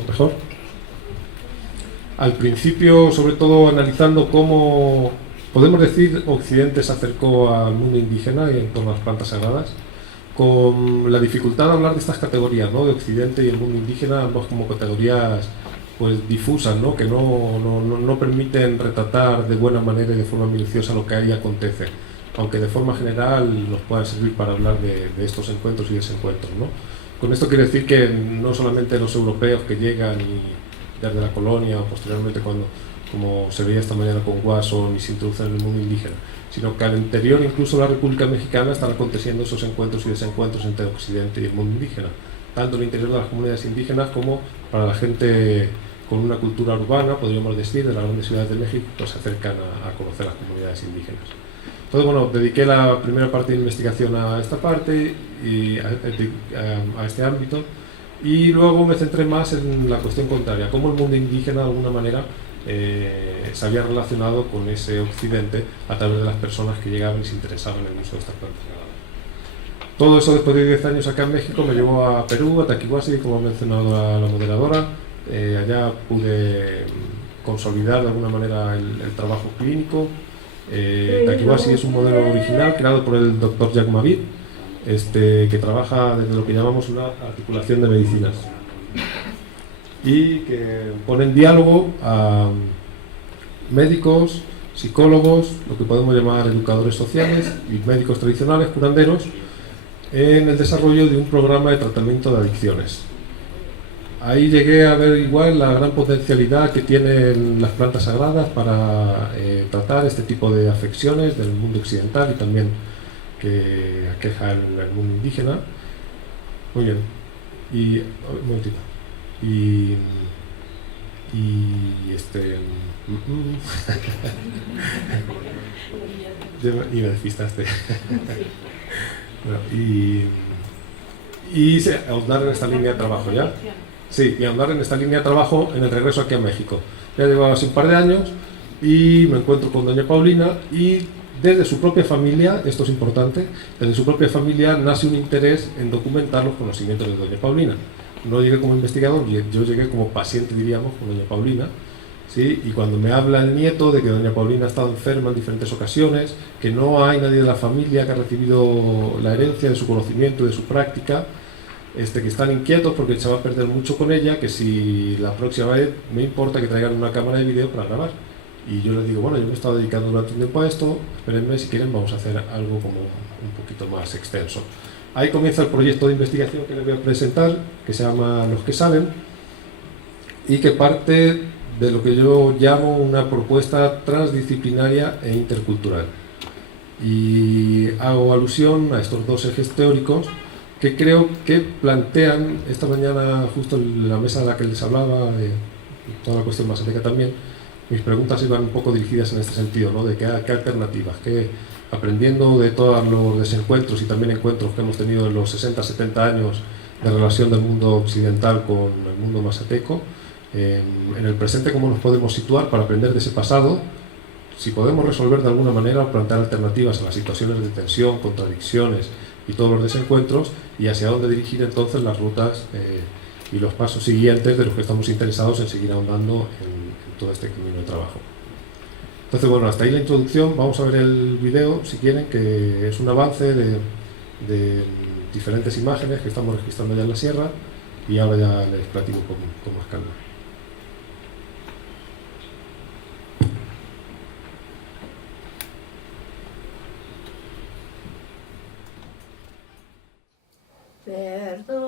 sobre todo analizando cómo, podemos decir, Occidente se acercó al mundo indígena y en torno a las plantas sagradas, con la dificultad de hablar de estas categorías, ¿no? De Occidente y el mundo indígena, ambas como categorías pues difusas, ¿no? Que no permiten retratar de buena manera y de forma minuciosa lo que ahí acontece, aunque de forma general nos puedan servir para hablar de estos encuentros y desencuentros, ¿no? Con esto quiero decir que no solamente los europeos que llegan y desde la colonia o posteriormente cuando, como se veía esta mañana con Wasson, y se introducen en el mundo indígena, sino que al interior incluso de la República Mexicana están aconteciendo esos encuentros y desencuentros entre Occidente y el mundo indígena, tanto en el interior de las comunidades indígenas como para la gente con una cultura urbana, podríamos decir, de las grandes ciudades de México, pues se acercan a conocer las comunidades indígenas. Entonces, bueno, dediqué la primera parte de investigación a esta parte, y a este ámbito, y luego me centré más en la cuestión contraria, cómo el mundo indígena de alguna manera se había relacionado con ese Occidente a través de las personas que llegaban y se interesaban en el uso de estas plantas sagradas. Todo eso, después de 10 años acá en México, me llevó a Perú, a Taquihuasi, como ha mencionado la moderadora. Allá pude consolidar de alguna manera el trabajo clínico. Taquihuasi es un modelo original creado por el Dr. Jacques Mavid, que trabaja desde lo que llamamos una articulación de medicinas y que pone en diálogo a médicos, psicólogos, lo que podemos llamar educadores sociales y médicos tradicionales, curanderos, en el desarrollo de un programa de tratamiento de adicciones. Ahí llegué a ver igual la gran potencialidad que tienen las plantas sagradas para tratar este tipo de afecciones del mundo occidental y también que aqueja el mundo indígena. Muy bien. Y un momentito. Y me despistaste. Bueno, y ahondar en esta línea de trabajo, ¿ya? Sí, y ahondar en esta línea de trabajo en el regreso aquí a México. Ya llevo hace un par de años y me encuentro con doña Paulina y desde su propia familia, esto es importante, desde su propia familia nace un interés en documentar los conocimientos de doña Paulina. No llegué como investigador, yo llegué como paciente, diríamos, con doña Paulina, ¿sí? Y cuando me habla el nieto de que doña Paulina ha estado enferma en diferentes ocasiones, que no hay nadie de la familia que ha recibido la herencia de su conocimiento y de su práctica, que están inquietos porque se va a perder mucho con ella, que si la próxima vez me importa que traigan una cámara de vídeo para grabar. Y yo les digo, bueno, yo me he estado dedicando durante un tiempo a esto, espérenme, si quieren vamos a hacer algo como un poquito más extenso. Ahí comienza el proyecto de investigación que les voy a presentar, que se llama Los que saben, y que parte de lo que yo llamo una propuesta transdisciplinaria e intercultural. Y hago alusión a estos dos ejes teóricos que creo que plantean, esta mañana justo en la mesa de la que les hablaba, de toda la cuestión masoteca también, mis preguntas iban un poco dirigidas en este sentido, ¿no? De qué alternativas, que aprendiendo de todos los desencuentros y también encuentros que hemos tenido en los 60-70 años de relación del mundo occidental con el mundo mazateco, en el presente cómo nos podemos situar para aprender de ese pasado, si podemos resolver de alguna manera o plantear alternativas a las situaciones de tensión, contradicciones y todos los desencuentros, y hacia dónde dirigir entonces las rutas y los pasos siguientes de los que estamos interesados en seguir ahondando en todo este camino de trabajo. Entonces, bueno, hasta ahí la introducción. Vamos a ver el video, si quieren, que es un avance de diferentes imágenes que estamos registrando ya en la sierra, y ahora ya les platico con más calma. Perdón,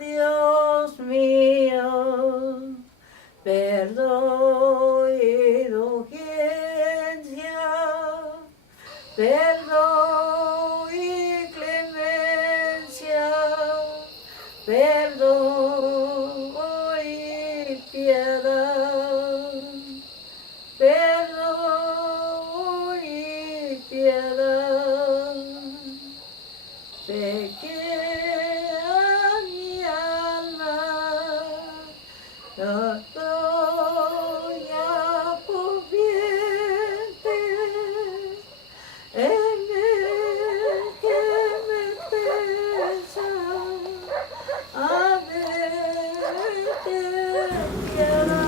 Dios mío, perdón. perdón y indulgencia, perdón y clemencia, perdón y piedad, perdón y piedad, pequeña mi alma, no estoy ya por viente, en el que me pesa, a ver que quiera,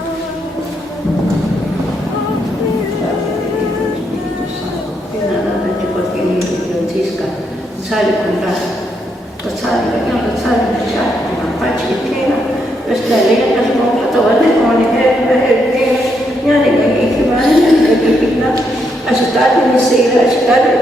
Finalmente porque Francisca sale con la sale la chat, la pachitera, los talentos como todas las comunidades, ya le dije que van a estar en ese estar en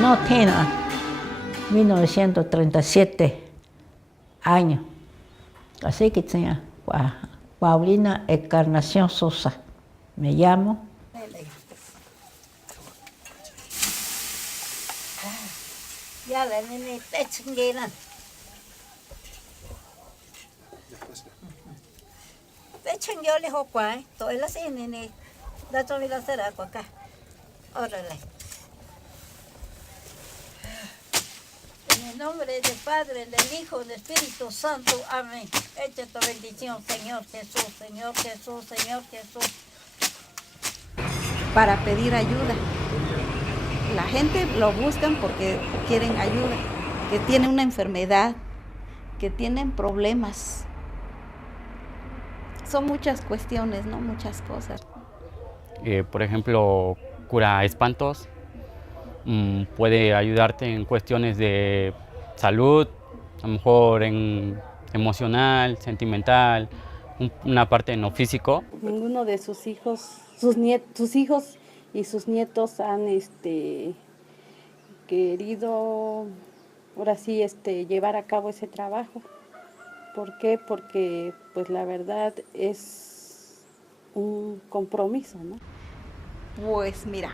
No tiene 1937 años. Así que tenía Paulina Encarnación Sosa. Me llamo. Ya la nene pechinguera. Pechinguera le jocua, todo el así nene. Da todo el hacer agua acá. Órale. En el nombre del Padre, del Hijo, del Espíritu Santo. Amén. Echa tu bendición, Señor Jesús, Señor Jesús, Señor Jesús. Para pedir ayuda. La gente lo buscan porque quieren ayuda, que tienen una enfermedad, que tienen problemas. Son muchas cuestiones, ¿no? Muchas cosas. Por ejemplo, cura espantos, puede ayudarte en cuestiones de salud, a lo mejor en emocional, sentimental, una parte en lo físico. Ninguno de sus hijos, sus hijos y sus nietos han querido ahora sí llevar a cabo ese trabajo. ¿Por qué? Porque pues la verdad es un compromiso, ¿no? Pues mira,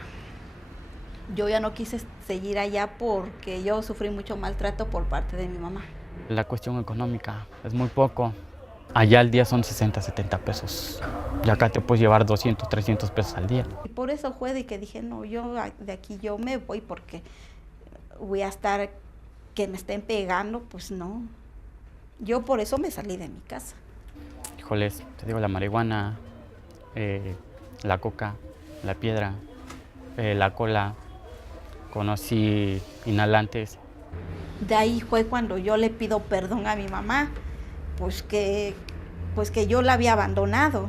yo ya no quise seguir allá porque yo sufrí mucho maltrato por parte de mi mamá. La cuestión económica es muy poco. Allá al día son 60, 70 pesos. Y acá te puedes llevar 200, 300 pesos al día. Y por eso fue de que dije, no, yo de aquí yo me voy porque voy a estar, que me estén pegando, pues no. Yo por eso me salí de mi casa. Híjoles, te digo, la marihuana, la coca, la piedra, la cola, conocí inhalantes. De ahí fue cuando yo le pido perdón a mi mamá, pues que yo la había abandonado.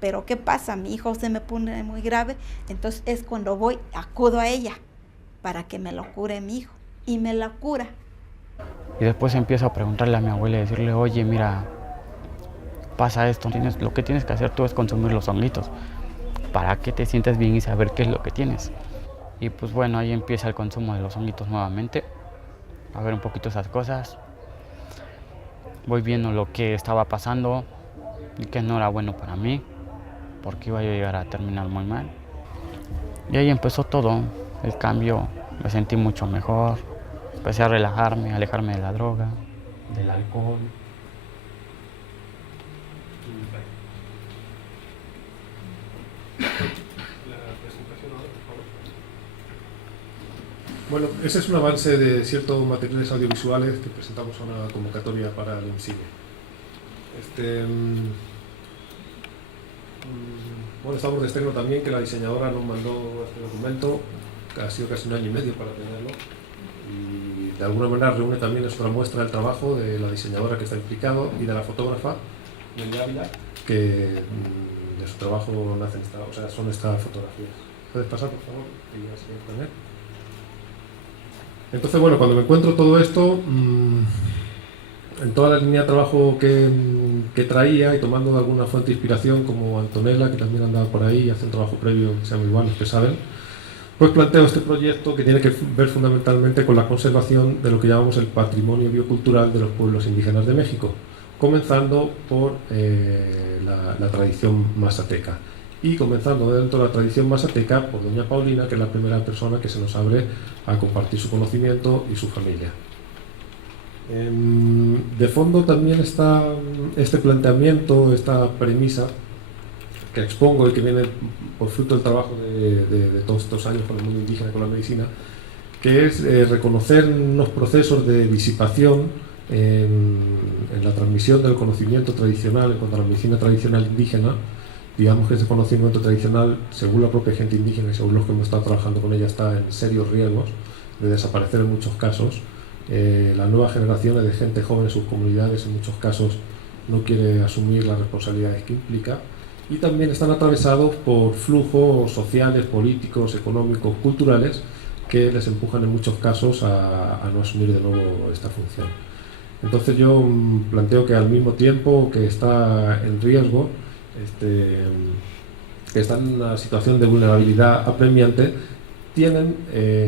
Pero ¿qué pasa? Mi hijo se me pone muy grave, entonces es cuando acudo a ella para que me lo cure mi hijo. Y me la cura. Y después empiezo a preguntarle a mi abuela y decirle, oye, mira, pasa esto, lo que tienes que hacer tú es consumir los honguitos para que te sientas bien y saber qué es lo que tienes. Y pues bueno, ahí empieza el consumo de los honguitos nuevamente, a ver un poquito esas cosas. Voy viendo lo que estaba pasando y que no era bueno para mí, porque iba a llegar a terminar muy mal. Y ahí empezó todo, el cambio, me sentí mucho mejor, empecé a relajarme, a alejarme de la droga, del alcohol. Bueno, ese es un avance de ciertos materiales audiovisuales que presentamos a una convocatoria para el IMCINE. Bueno, estamos de estreno también, que la diseñadora nos mandó este documento, que ha sido casi 1 año y medio para tenerlo, y de alguna manera reúne también otra muestra del trabajo de la diseñadora que está implicado y de la fotógrafa, Nelly Ávila, que de su trabajo nacen son estas fotografías. ¿Puedes pasar, por favor? Y así también. Entonces, bueno, cuando me encuentro todo esto, en toda la línea de trabajo que traía y tomando de alguna fuente de inspiración como Antonella, que también andaba por ahí y hace un trabajo previo que se llama igual, los que saben, pues planteo este proyecto que tiene que ver fundamentalmente con la conservación de lo que llamamos el patrimonio biocultural de los pueblos indígenas de México, comenzando por la tradición mazateca y comenzando dentro de la tradición mazateca por doña Paulina, que es la primera persona que se nos abre a compartir su conocimiento y su familia. De fondo también está este planteamiento, esta premisa que expongo y que viene por fruto del trabajo de todos estos años con el mundo indígena, con la medicina, que es reconocer unos procesos de disipación en la transmisión del conocimiento tradicional en cuanto a la medicina tradicional indígena. Digamos que ese conocimiento tradicional, según la propia gente indígena y según los que hemos estado trabajando con ella, está en serios riesgos de desaparecer en muchos casos. Las nuevas generaciones de gente joven en sus comunidades en muchos casos no quiere asumir las responsabilidades que implica, y también están atravesados por flujos sociales, políticos, económicos, culturales que les empujan en muchos casos a no asumir de nuevo esta función. Entonces yo planteo que al mismo tiempo que está en riesgo, que están en una situación de vulnerabilidad apremiante, tienen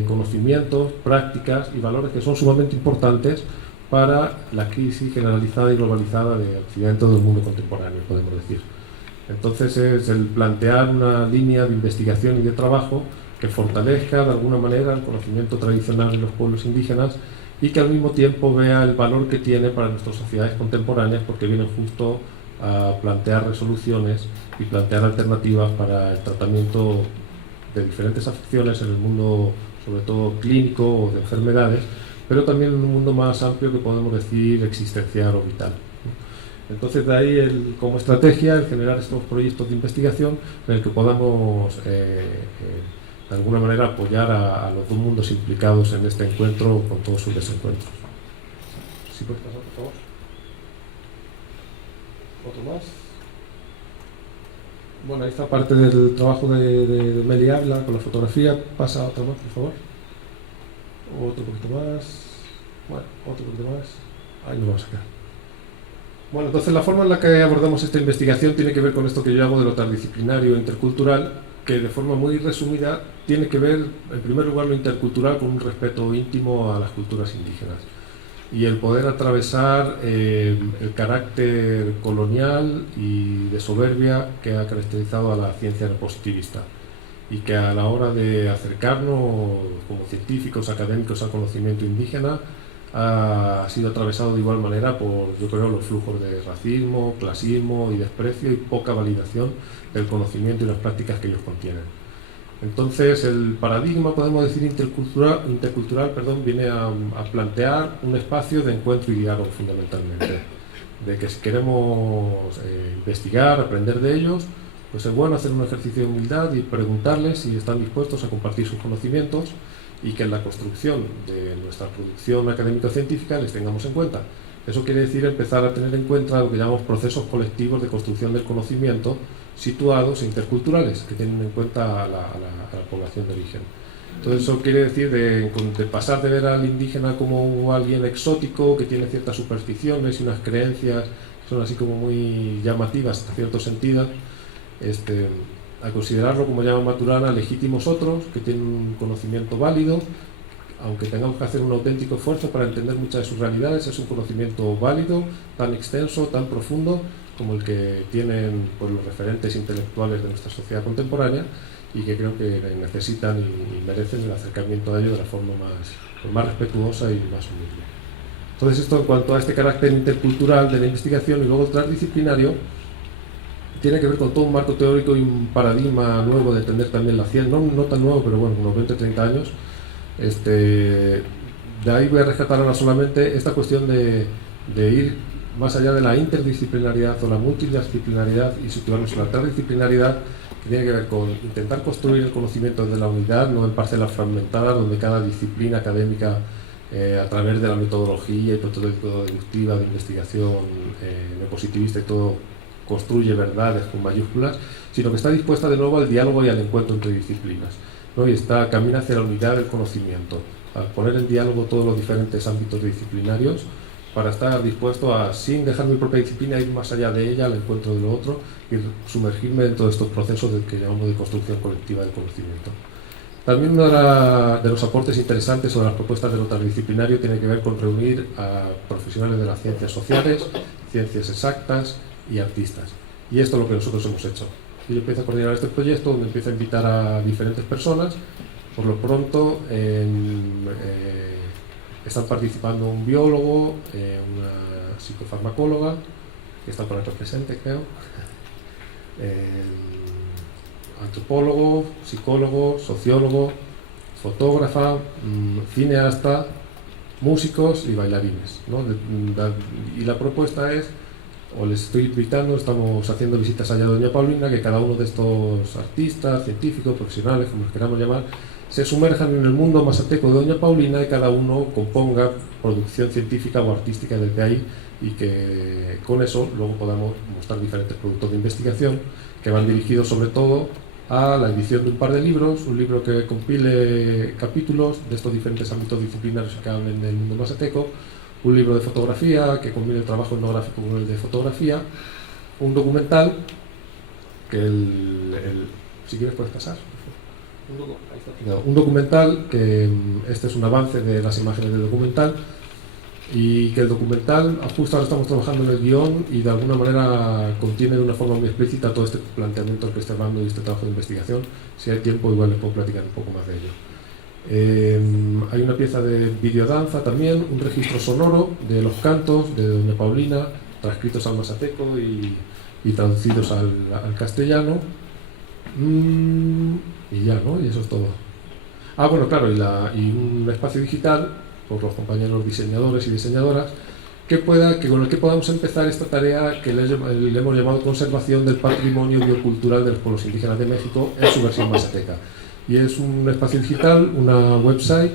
conocimientos, prácticas y valores que son sumamente importantes para la crisis generalizada y globalizada de Occidente o del mundo contemporáneo, podemos decir. Entonces es el plantear una línea de investigación y de trabajo que fortalezca de alguna manera el conocimiento tradicional de los pueblos indígenas y que al mismo tiempo vea el valor que tiene para nuestras sociedades contemporáneas, porque vienen justo a plantear resoluciones y plantear alternativas para el tratamiento de diferentes afecciones en el mundo, sobre todo clínico o de enfermedades, pero también en un mundo más amplio que podemos decir existencial o vital. Entonces de ahí como estrategia el generar estos proyectos de investigación en el que podamos de alguna manera apoyar a los dos mundos implicados en este encuentro con todos sus desencuentros. ¿Sí puedes pasar, por favor? ¿Otro más? Bueno, ahí está parte del trabajo de Meli Ávila con la fotografía. Pasa otro más, por favor. Otro poquito más. Bueno, otro poquito más. Ahí lo vamos a sacar. Bueno, entonces la forma en la que abordamos esta investigación tiene que ver con esto que yo llamo de lo transdisciplinario e intercultural, que de forma muy resumida tiene que ver, en primer lugar, lo intercultural con un respeto íntimo a las culturas indígenas y el poder atravesar el carácter colonial y de soberbia que ha caracterizado a la ciencia positivista y que a la hora de acercarnos como científicos, académicos al conocimiento indígena ha sido atravesado de igual manera por, yo creo, los flujos de racismo, clasismo y desprecio y poca validación del conocimiento y las prácticas que ellos contienen. Entonces el paradigma, podemos decir, intercultural, viene a plantear un espacio de encuentro y diálogo fundamentalmente, de que si queremos investigar, aprender de ellos, pues es bueno hacer un ejercicio de humildad y preguntarles si están dispuestos a compartir sus conocimientos y que en la construcción de nuestra producción académico-científica les tengamos en cuenta. Eso quiere decir empezar a tener en cuenta lo que llamamos procesos colectivos de construcción del conocimiento situados e interculturales, que tienen en cuenta a la población de origen. Entonces eso quiere decir de pasar de ver al indígena como alguien exótico que tiene ciertas supersticiones y unas creencias que son así como muy llamativas hasta cierto sentido, a considerarlo, como llama Maturana, legítimos otros que tienen un conocimiento válido, aunque tengamos que hacer un auténtico esfuerzo para entender muchas de sus realidades. Es un conocimiento válido, tan extenso, tan profundo como el que tienen pues, los referentes intelectuales de nuestra sociedad contemporánea, y que creo que necesitan y merecen el acercamiento a ello de la forma más respetuosa y más humilde. Entonces esto en cuanto a este carácter intercultural de la investigación. Y luego el transdisciplinario tiene que ver con todo un marco teórico y un paradigma nuevo de entender también la ciencia, no tan nuevo, pero bueno, unos 20-30 años, De ahí voy a rescatar ahora solamente esta cuestión de ir más allá de la interdisciplinaridad o la multidisciplinaridad y situarnos en la transdisciplinaridad, que tiene que ver con intentar construir el conocimiento desde la unidad, no en parcelas fragmentadas, donde cada disciplina académica, a través de la metodología y prototipo deductiva de investigación neopositivista y todo, construye verdades con mayúsculas, sino que está dispuesta de nuevo al diálogo y al encuentro entre disciplinas, ¿no? Y camina hacia la unidad del conocimiento, a poner en diálogo todos los diferentes ámbitos disciplinarios, para estar dispuesto a, sin dejar mi propia disciplina, ir más allá de ella, al encuentro de lo otro, y sumergirme dentro de estos procesos que llamamos de construcción colectiva del conocimiento. También uno de los aportes interesantes sobre las propuestas de lo transdisciplinario tiene que ver con reunir a profesionales de las ciencias sociales, ciencias exactas y artistas. Y esto es lo que nosotros hemos hecho. Yo empiezo a coordinar este proyecto, donde empiezo a invitar a diferentes personas. Por lo pronto, están participando un biólogo, una psicofarmacóloga, que está por aquí presente, creo, antropólogo, psicólogo, sociólogo, fotógrafa, cineasta, músicos y bailarines, ¿no? Y la propuesta es, o les estoy invitando, estamos haciendo visitas allá a Doña Paulina, que cada uno de estos artistas, científicos, profesionales, como los queramos llamar, se sumerjan en el mundo mazateco de Doña Paulina y cada uno componga producción científica o artística desde ahí, y que con eso luego podamos mostrar diferentes productos de investigación que van dirigidos sobre todo a la edición de un par de libros, un libro que compile capítulos de estos diferentes ámbitos disciplinarios que hablan del mundo mazateco, un libro de fotografía que combine el trabajo etnográfico con el de fotografía, un documental que si quieres puedes pasar. Un documental que este es un avance de las imágenes del documental, y que el documental, justo ahora estamos trabajando en el guión, y de alguna manera contiene de una forma muy explícita todo este planteamiento que estoy hablando y este trabajo de investigación. Si hay tiempo igual les puedo platicar un poco más de ello. Hay una pieza de videodanza también, un registro sonoro de los cantos de Doña Paulina, transcritos al mazateco y traducidos al castellano. Y ya, ¿no? Y eso es todo. Bueno, claro, y un espacio digital por los compañeros diseñadores y diseñadoras con el que podamos empezar esta tarea que le hemos llamado conservación del patrimonio biocultural de los pueblos indígenas de México en su versión mazateca. Y es un espacio digital, una website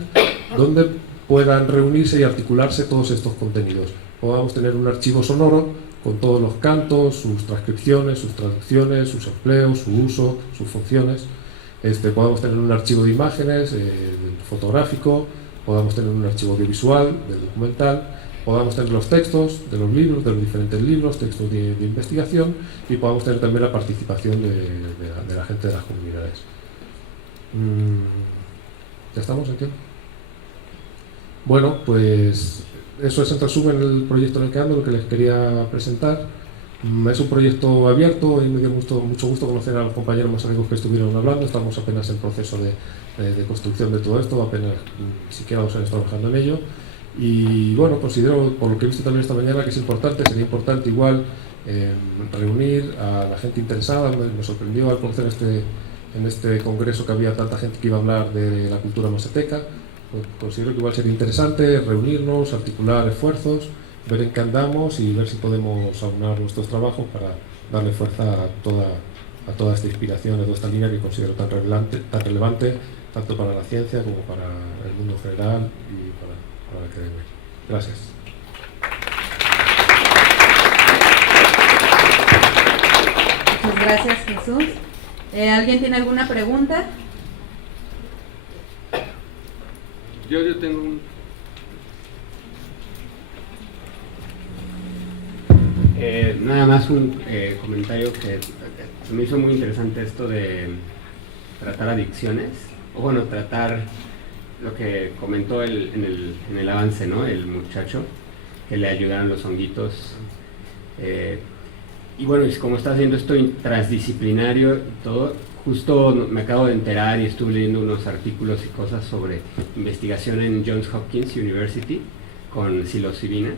donde puedan reunirse y articularse todos estos contenidos. Podamos tener un archivo sonoro con todos los cantos, sus transcripciones, sus traducciones, sus empleos, su uso, sus funciones. Podamos tener un archivo de imágenes, fotográfico, podamos tener un archivo audiovisual del documental, podamos tener los textos de los libros, de los diferentes libros, textos de investigación, y podamos tener también la participación de la gente de las comunidades. ¿Ya estamos aquí? Bueno, pues eso es en resumen el proyecto en el que ando, lo que les quería presentar. Es un proyecto abierto y me dio mucho gusto conocer a los compañeros mazatecos que estuvieron hablando. Estamos apenas en proceso de construcción de todo esto, apenas siquiera 2 años trabajando en ello. Y bueno, considero, por lo que he visto también esta mañana, que es importante, sería importante igual reunir a la gente interesada. Me sorprendió al conocer en este congreso que había tanta gente que iba a hablar de la cultura mazateca. Pues considero que igual sería interesante reunirnos, articular esfuerzos, ver en qué andamos y ver si podemos aunar nuestros trabajos para darle fuerza a toda esta inspiración, a toda esta línea que considero tan relevante tanto para la ciencia como para el mundo general y para la academia. Gracias. Muchas gracias, Jesús. ¿Alguien tiene alguna pregunta? Yo tengo nada más un comentario que se me hizo muy interesante, esto de tratar adicciones, o bueno, tratar lo que comentó en el avance, ¿no? El muchacho, que le ayudaron los honguitos. Y bueno, como está haciendo esto transdisciplinario y todo, justo me acabo de enterar y estuve leyendo unos artículos y cosas sobre investigación en Johns Hopkins University con psilocibina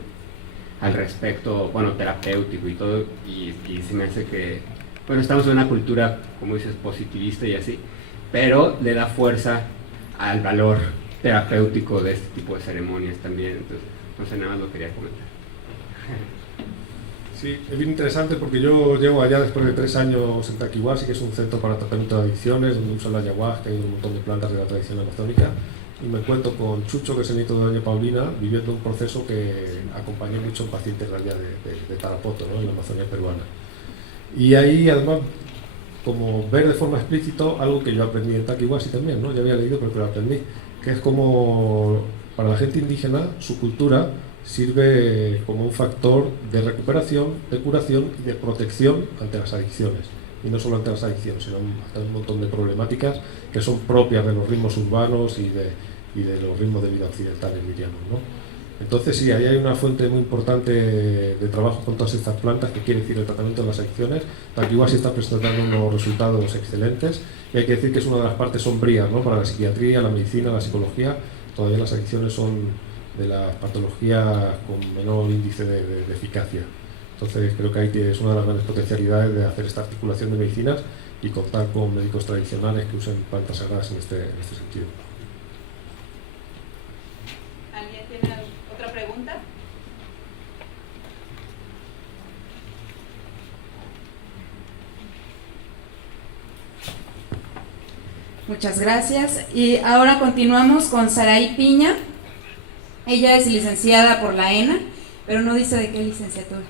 al respecto, bueno, terapéutico y todo, y se me hace que, bueno, estamos en una cultura, como dices, positivista y así, pero le da fuerza al valor terapéutico de este tipo de ceremonias también. Entonces, no sé, nada más lo quería comentar. Sí, es bien interesante porque yo llego allá después de 3 años en Taquihuasi, que es un centro para tratamiento de adicciones, donde usan la ayahuasca y un montón de plantas de la tradición amazónica, y me encuentro con Chucho, que es el nieto de doña Paulina, viviendo un proceso que acompañé mucho en pacientes de allá de Tarapoto, ¿no?, en la Amazonía peruana. Y ahí, además, como ver de forma explícita algo que yo aprendí en Taquihuasi también, ¿no?, ya había leído, pero que lo aprendí, que es como para la gente indígena su cultura sirve como un factor de recuperación, de curación y de protección ante las adicciones. Y no solo ante las adicciones, sino ante un montón de problemáticas que son propias de los ritmos urbanos y de los ritmos de vida occidentales, diríamos, ¿no? Entonces sí, ahí hay una fuente muy importante de trabajo con todas estas plantas, que quiere decir el tratamiento de las adicciones. Taquihuasi está presentando unos resultados excelentes, y hay que decir que es una de las partes sombrías, ¿no?, para la psiquiatría, la medicina, la psicología. Todavía las adicciones son de las patologías con menor índice de eficacia. Entonces creo que ahí es una de las grandes potencialidades de hacer esta articulación de medicinas y contar con médicos tradicionales que usen plantas sagradas en este sentido. ¿Alguien tiene otra pregunta? Muchas gracias. Y ahora continuamos con Saray Piña. Ella es licenciada por la ENA, pero no dice de qué licenciatura.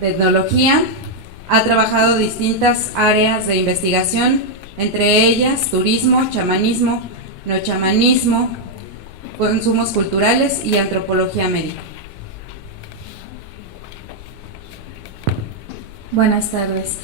De etnología. Ha trabajado distintas áreas de investigación, entre ellas turismo, chamanismo, neochamanismo, consumos culturales y antropología médica. Buenas tardes.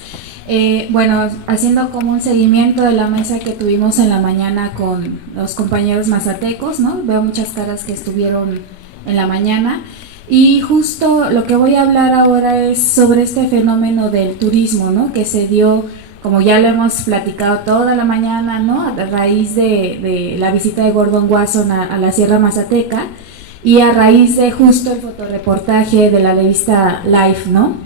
Bueno, haciendo como un seguimiento de la mesa que tuvimos en la mañana con los compañeros mazatecos, ¿no? Veo muchas caras que estuvieron en la mañana, y justo lo que voy a hablar ahora es sobre este fenómeno del turismo, ¿no?, que se dio, como ya lo hemos platicado toda la mañana, ¿no?, a raíz de la visita de Gordon Wasson a la Sierra Mazateca, y a raíz de justo el fotoreportaje de la revista Life, ¿no?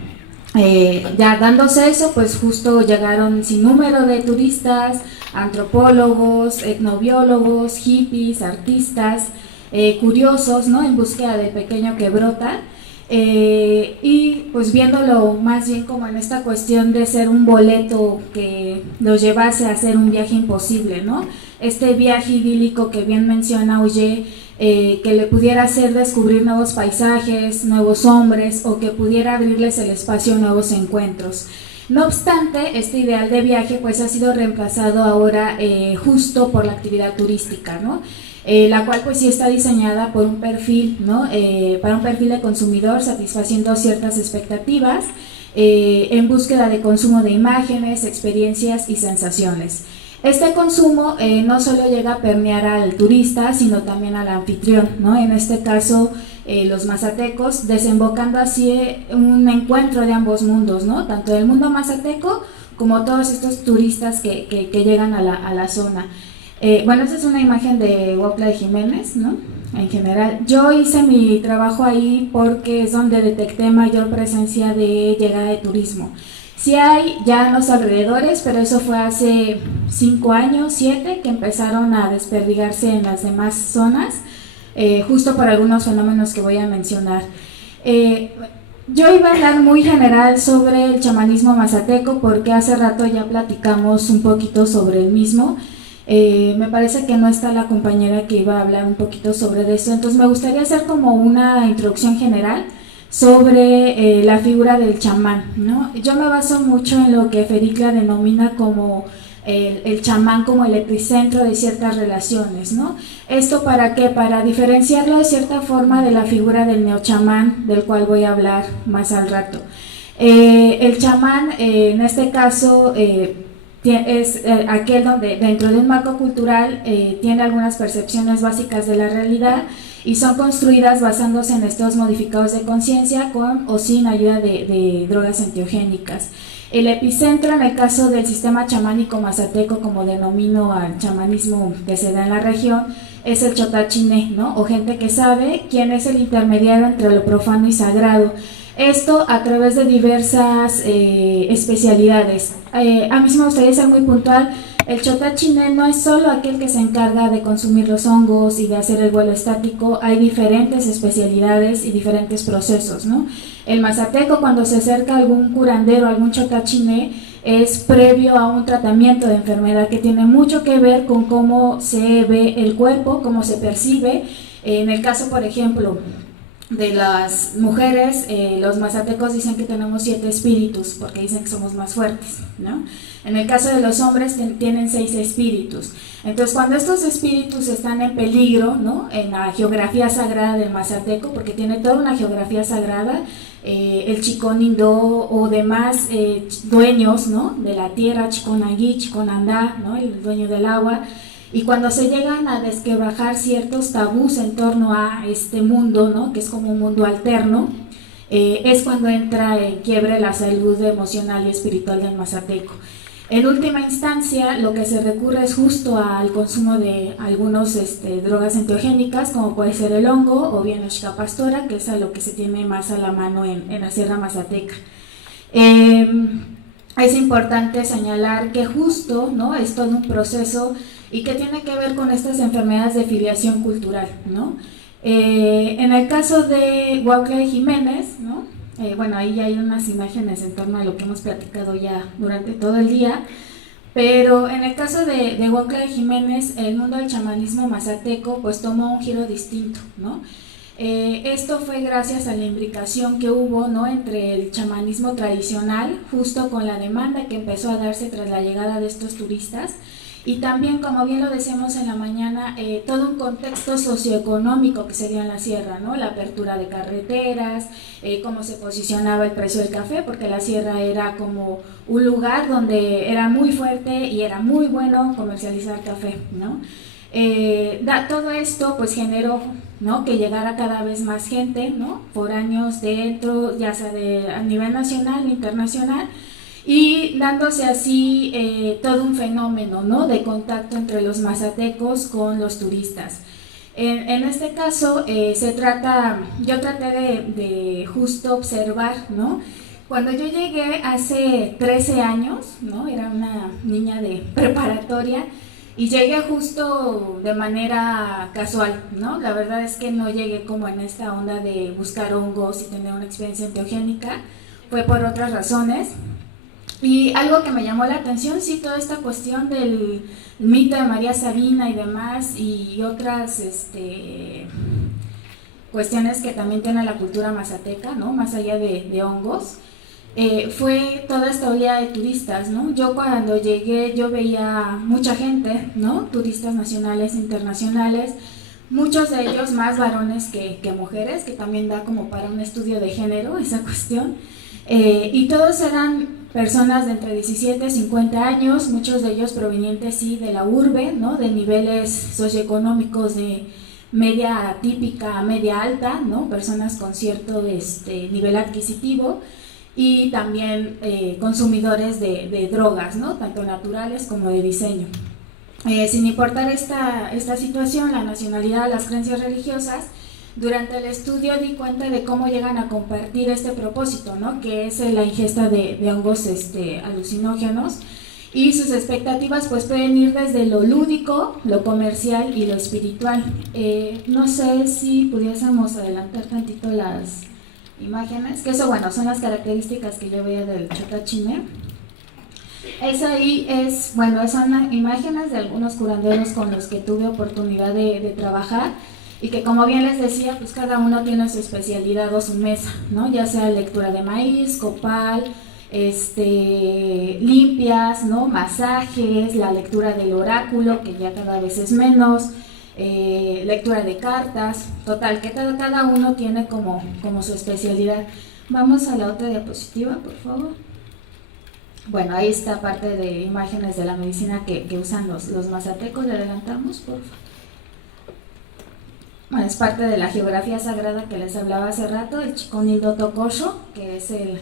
Ya dándose eso, pues justo llegaron sin número de turistas, antropólogos, etnobiólogos, hippies, artistas, curiosos, ¿no?, en búsqueda del pequeño que brota, y pues viéndolo más bien como en esta cuestión de ser un boleto que los llevase a hacer un viaje imposible, ¿no? Este viaje idílico que bien menciona Auger, que le pudiera hacer descubrir nuevos paisajes, nuevos hombres, o que pudiera abrirles el espacio a nuevos encuentros. No obstante, este ideal de viaje pues ha sido reemplazado ahora justo por la actividad turística, ¿no? La cual pues sí está diseñada por un perfil, ¿no?, para un perfil de consumidor, satisfaciendo ciertas expectativas, en búsqueda de consumo de imágenes, experiencias y sensaciones. Este consumo no solo llega a permear al turista, sino también al anfitrión, ¿no? En este caso, los mazatecos, desembocando así un encuentro de ambos mundos, ¿no?, tanto del mundo mazateco como todos estos turistas que llegan a la zona. Bueno, esta es una imagen de Huautla de Jiménez, ¿no?, en general. Yo hice mi trabajo ahí porque es donde detecté mayor presencia de llegada de turismo. Sí hay ya en los alrededores, pero eso fue hace 5 años, 7, que empezaron a desperdigarse en las demás zonas, justo por algunos fenómenos que voy a mencionar. Yo iba a hablar muy general sobre el chamanismo mazateco porque hace rato ya platicamos un poquito sobre el mismo. Me parece que no está la compañera que iba a hablar un poquito sobre eso, entonces me gustaría hacer como una introducción general sobre la figura del chamán, ¿no? Yo me baso mucho en lo que Fericla denomina como el chamán como el epicentro de ciertas relaciones, ¿no? ¿Esto para qué? Para diferenciarlo de cierta forma de la figura del neochamán, del cual voy a hablar más al rato. El chamán, en este caso, es aquel donde dentro de un marco cultural tiene algunas percepciones básicas de la realidad y son construidas basándose en estados modificados de conciencia con o sin ayuda de drogas enteogénicas. El epicentro en el caso del sistema chamánico mazateco, como denomino al chamanismo que se da en la región, es el chotachiné, ¿no?, o gente que sabe quién es el intermediario entre lo profano y sagrado. Esto a través de diversas especialidades. A mí sí me gustaría ser muy puntual el chotachiné no es solo aquel que se encarga de consumir los hongos y de hacer el vuelo estático, hay diferentes especialidades y diferentes procesos, ¿no? El mazateco, cuando se acerca a algún curandero, a algún chotachiné, es previo a un tratamiento de enfermedad que tiene mucho que ver con cómo se ve el cuerpo, cómo se percibe. En el caso, por ejemplo, de las mujeres, los mazatecos dicen que tenemos 7 espíritus, porque dicen que somos más fuertes, ¿no? En el caso de los hombres tienen 6 espíritus. Entonces, cuando estos espíritus están en peligro, ¿no?, en la geografía sagrada del mazateco, porque tiene toda una geografía sagrada, el chicón indó o demás dueños, ¿no?, de la tierra, chiconagui, chiconandá, ¿no?, el dueño del agua, y cuando se llegan a desquebrajar ciertos tabús en torno a este mundo, ¿no?, que es como un mundo alterno, es cuando entra en quiebre la salud emocional y espiritual del mazateco. En última instancia, lo que se recurre es justo al consumo de algunas drogas enteogénicas, como puede ser el hongo o bien la chica pastora, que es a lo que se tiene más a la mano en la Sierra Mazateca. Es importante señalar que justo, ¿no?, es todo un proceso y que tiene que ver con estas enfermedades de filiación cultural, ¿no? En el caso de Huautla de Jiménez, ¿no?, bueno, ahí ya hay unas imágenes en torno a lo que hemos platicado ya durante todo el día, pero en el caso de Huautla de Jiménez, el mundo del chamanismo mazateco pues tomó un giro distinto, ¿no? Esto fue gracias a la imbricación que hubo, ¿no?, entre el chamanismo tradicional, justo con la demanda que empezó a darse tras la llegada de estos turistas, y también, como bien lo decíamos en la mañana, todo un contexto socioeconómico que se dio en la sierra, ¿no?, la apertura de carreteras, cómo se posicionaba el precio del café, porque la sierra era como un lugar donde era muy fuerte y era muy bueno comercializar café, ¿no? Todo esto pues generó, ¿no?, que llegara cada vez más gente, ¿no?, foráneos dentro, ya sea a nivel nacional o internacional, y dándose así todo un fenómeno, ¿no?, de contacto entre los mazatecos con los turistas. En este caso yo traté de justo observar, ¿no? Cuando yo llegué hace 13 años, ¿no?, era una niña de preparatoria, y llegué justo de manera casual, ¿no? La verdad es que no llegué como en esta onda de buscar hongos y tener una experiencia enteogénica, fue por otras razones. Y algo que me llamó la atención, sí, toda esta cuestión del mito de María Sabina y demás, y otras cuestiones que también tiene la cultura mazateca, ¿no?, más allá de hongos, fue toda esta oleada de turistas, ¿no? Yo cuando llegué yo veía mucha gente, ¿no?, turistas nacionales e internacionales, muchos de ellos más varones que mujeres, que también da como para un estudio de género esa cuestión, y todos eran personas de entre 17 y 50 años, muchos de ellos provenientes sí de la urbe, ¿no?, de niveles socioeconómicos de media típica, media alta, ¿no?, personas con cierto nivel adquisitivo, y también consumidores de drogas, ¿no?, tanto naturales como de diseño. Sin importar esta situación, la nacionalidad, las creencias religiosas, durante el estudio di cuenta de cómo llegan a compartir este propósito, ¿no?, que es la ingesta de hongos alucinógenos, y sus expectativas pues pueden ir desde lo lúdico, lo comercial y lo espiritual. No sé si pudiésemos adelantar tantito las imágenes, que eso, bueno, son las características que yo veía del chotachiné. Son imágenes de algunos curanderos con los que tuve oportunidad de trabajar, y que, como bien les decía, pues cada uno tiene su especialidad o su mesa, ¿no?, ya sea lectura de maíz, copal, limpias, ¿no?, masajes, la lectura del oráculo, que ya cada vez es menos, lectura de cartas, total, que cada uno tiene como su especialidad. Vamos a la otra diapositiva, por favor. Bueno, ahí está parte de imágenes de la medicina que usan los mazatecos. Le adelantamos, por favor. Bueno, es parte de la geografía sagrada que les hablaba hace rato, el Chiconildo Tocosho, que es el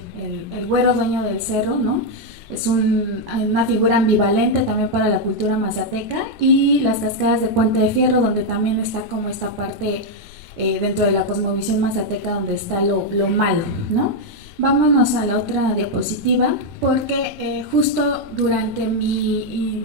güero dueño del cerro, ¿no? Es una figura ambivalente también para la cultura mazateca, y las cascadas de Puente de Fierro, donde también está como esta parte dentro de la cosmovisión mazateca donde está lo malo, ¿no? Vámonos a la otra diapositiva, porque justo durante mi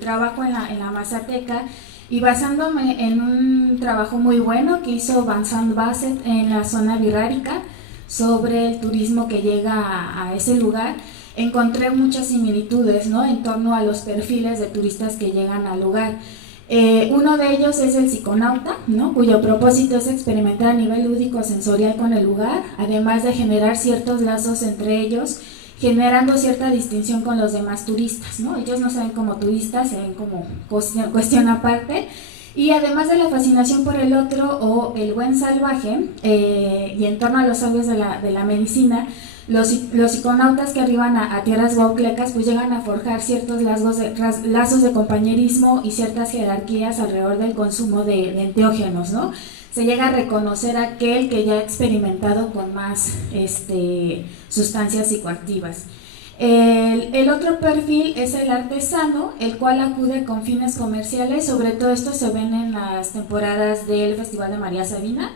trabajo en la Mazateca, y basándome en un trabajo muy bueno que hizo Vincent Basset en la zona virárica sobre el turismo que llega a ese lugar, encontré muchas similitudes, ¿no?, en torno a los perfiles de turistas que llegan al lugar. Uno de ellos es el psiconauta, ¿no?, cuyo propósito es experimentar a nivel lúdico sensorial con el lugar, además de generar ciertos lazos entre ellos, generando cierta distinción con los demás turistas, ¿no? Ellos no se ven como turistas, se ven como cuestión aparte. Y además de la fascinación por el otro o el buen salvaje, y en torno a los sabios de la medicina, los psiconautas que arriban a tierras huauclecas pues llegan a forjar ciertos lazos de compañerismo y ciertas jerarquías alrededor del consumo de enteógenos, ¿no? Se llega a reconocer a aquel que ya ha experimentado con más sustancias psicoactivas. El otro perfil es el artesano, el cual acude con fines comerciales. Sobre todo esto se ven en las temporadas del Festival de María Sabina,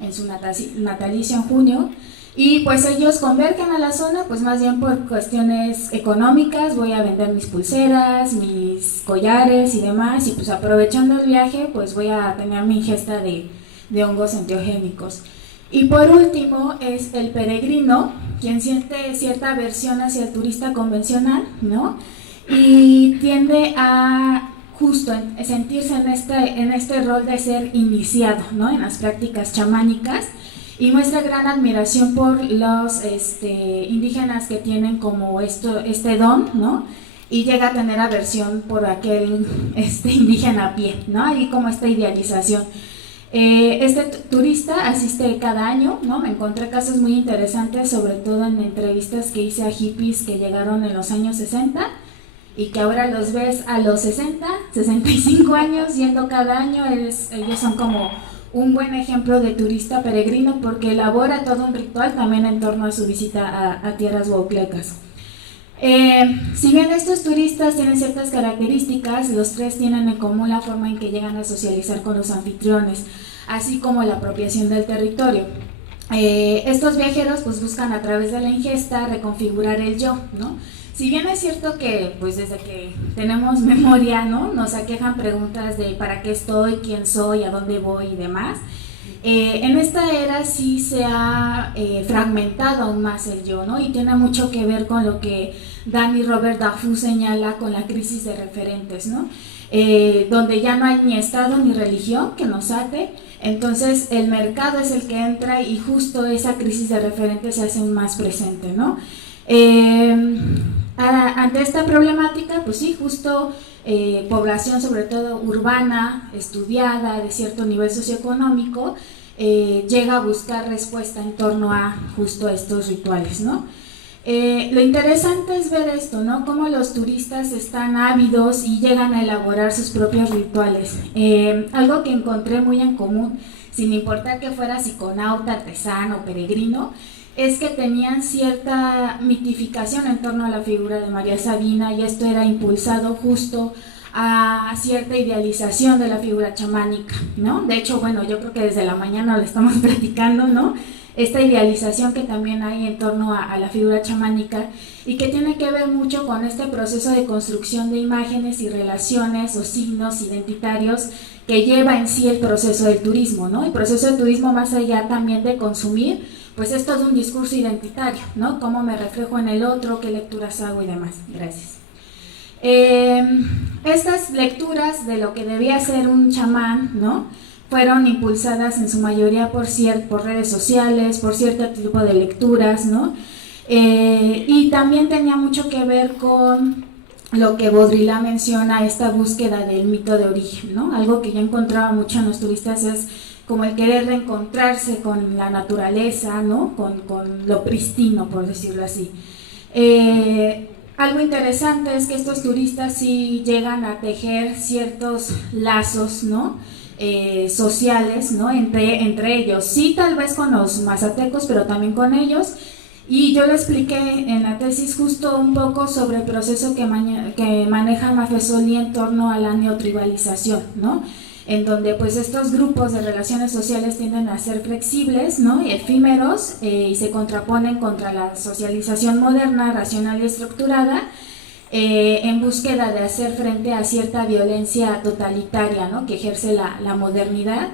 en su natalicio en junio, y pues ellos convergen a la zona pues más bien por cuestiones económicas. Voy a vender mis pulseras, mis collares y demás, y pues aprovechando el viaje pues voy a tener mi ingesta de hongos enteogénicos. Y por último es el peregrino, quien siente cierta aversión hacia el turista convencional, ¿no?, y tiende a justo sentirse en este rol de ser iniciado, ¿no?, en las prácticas chamánicas, y muestra gran admiración por los indígenas que tienen como este don, ¿no?, y llega a tener aversión por aquel indígena a pie, ¿no?, ahí como esta idealización. Este turista asiste cada año, ¿no? Me encontré casos muy interesantes, sobre todo en entrevistas que hice a hippies que llegaron en los años 60 y que ahora los ves a los 60, 65 años yendo cada año. Ellos son como un buen ejemplo de turista peregrino porque elabora todo un ritual también en torno a su visita a tierras huauclecas. Si bien estos turistas tienen ciertas características, los tres tienen en común la forma en que llegan a socializar con los anfitriones, así como la apropiación del territorio. Estos viajeros pues buscan a través de la ingesta reconfigurar el yo, ¿no? Si bien es cierto que pues desde que tenemos memoria, ¿no?, nos aquejan preguntas de para qué estoy, quién soy, a dónde voy y demás, en esta era sí se ha fragmentado aún más el yo, ¿no?, y tiene mucho que ver con lo que Danny Robert Dafoe señala con la crisis de referentes, ¿no?, donde ya no hay ni Estado ni religión que nos ate. Entonces el mercado es el que entra y justo esa crisis de referentes se hace aún más presente, ¿no? Ante esta problemática, pues sí, justo población sobre todo urbana, estudiada, de cierto nivel socioeconómico, llega a buscar respuesta en torno a justo estos rituales, ¿no? Lo interesante es ver esto, ¿no?, cómo los turistas están ávidos y llegan a elaborar sus propios rituales. Algo que encontré muy en común, sin importar que fuera psiconauta, artesano, peregrino, es que tenían cierta mitificación en torno a la figura de María Sabina, y esto era impulsado justo a cierta idealización de la figura chamánica, ¿no? De hecho, bueno, yo creo que desde la mañana lo estamos platicando, ¿no?, esta idealización que también hay en torno a la figura chamánica, y que tiene que ver mucho con este proceso de construcción de imágenes y relaciones o signos identitarios que lleva en sí el proceso del turismo, ¿no? El proceso del turismo, más allá también de consumir, pues es todo un discurso identitario, ¿no? Cómo me reflejo en el otro, qué lecturas hago y demás. Gracias. Estas lecturas de lo que debía ser un chamán, ¿no?, fueron impulsadas en su mayoría por redes sociales, por cierto tipo de lecturas, ¿no? Y también tenía mucho que ver con lo que Baudrillard menciona, esta búsqueda del mito de origen, ¿no? Algo que yo encontraba mucho en los turistas es como el querer reencontrarse con la naturaleza, ¿no?, con lo pristino, por decirlo así. Algo interesante es que estos turistas sí llegan a tejer ciertos lazos, ¿no?, sociales, ¿no?, entre ellos, sí, tal vez con los mazatecos, pero también con ellos. Y yo le expliqué en la tesis justo un poco sobre el proceso que maneja Maffesoli en torno a la neotribalización, ¿no? en donde pues estos grupos de relaciones sociales tienden a ser flexibles, ¿no? Y efímeros, y se contraponen contra la socialización moderna, racional y estructurada, en búsqueda de hacer frente a cierta violencia totalitaria, ¿no? Que ejerce la modernidad.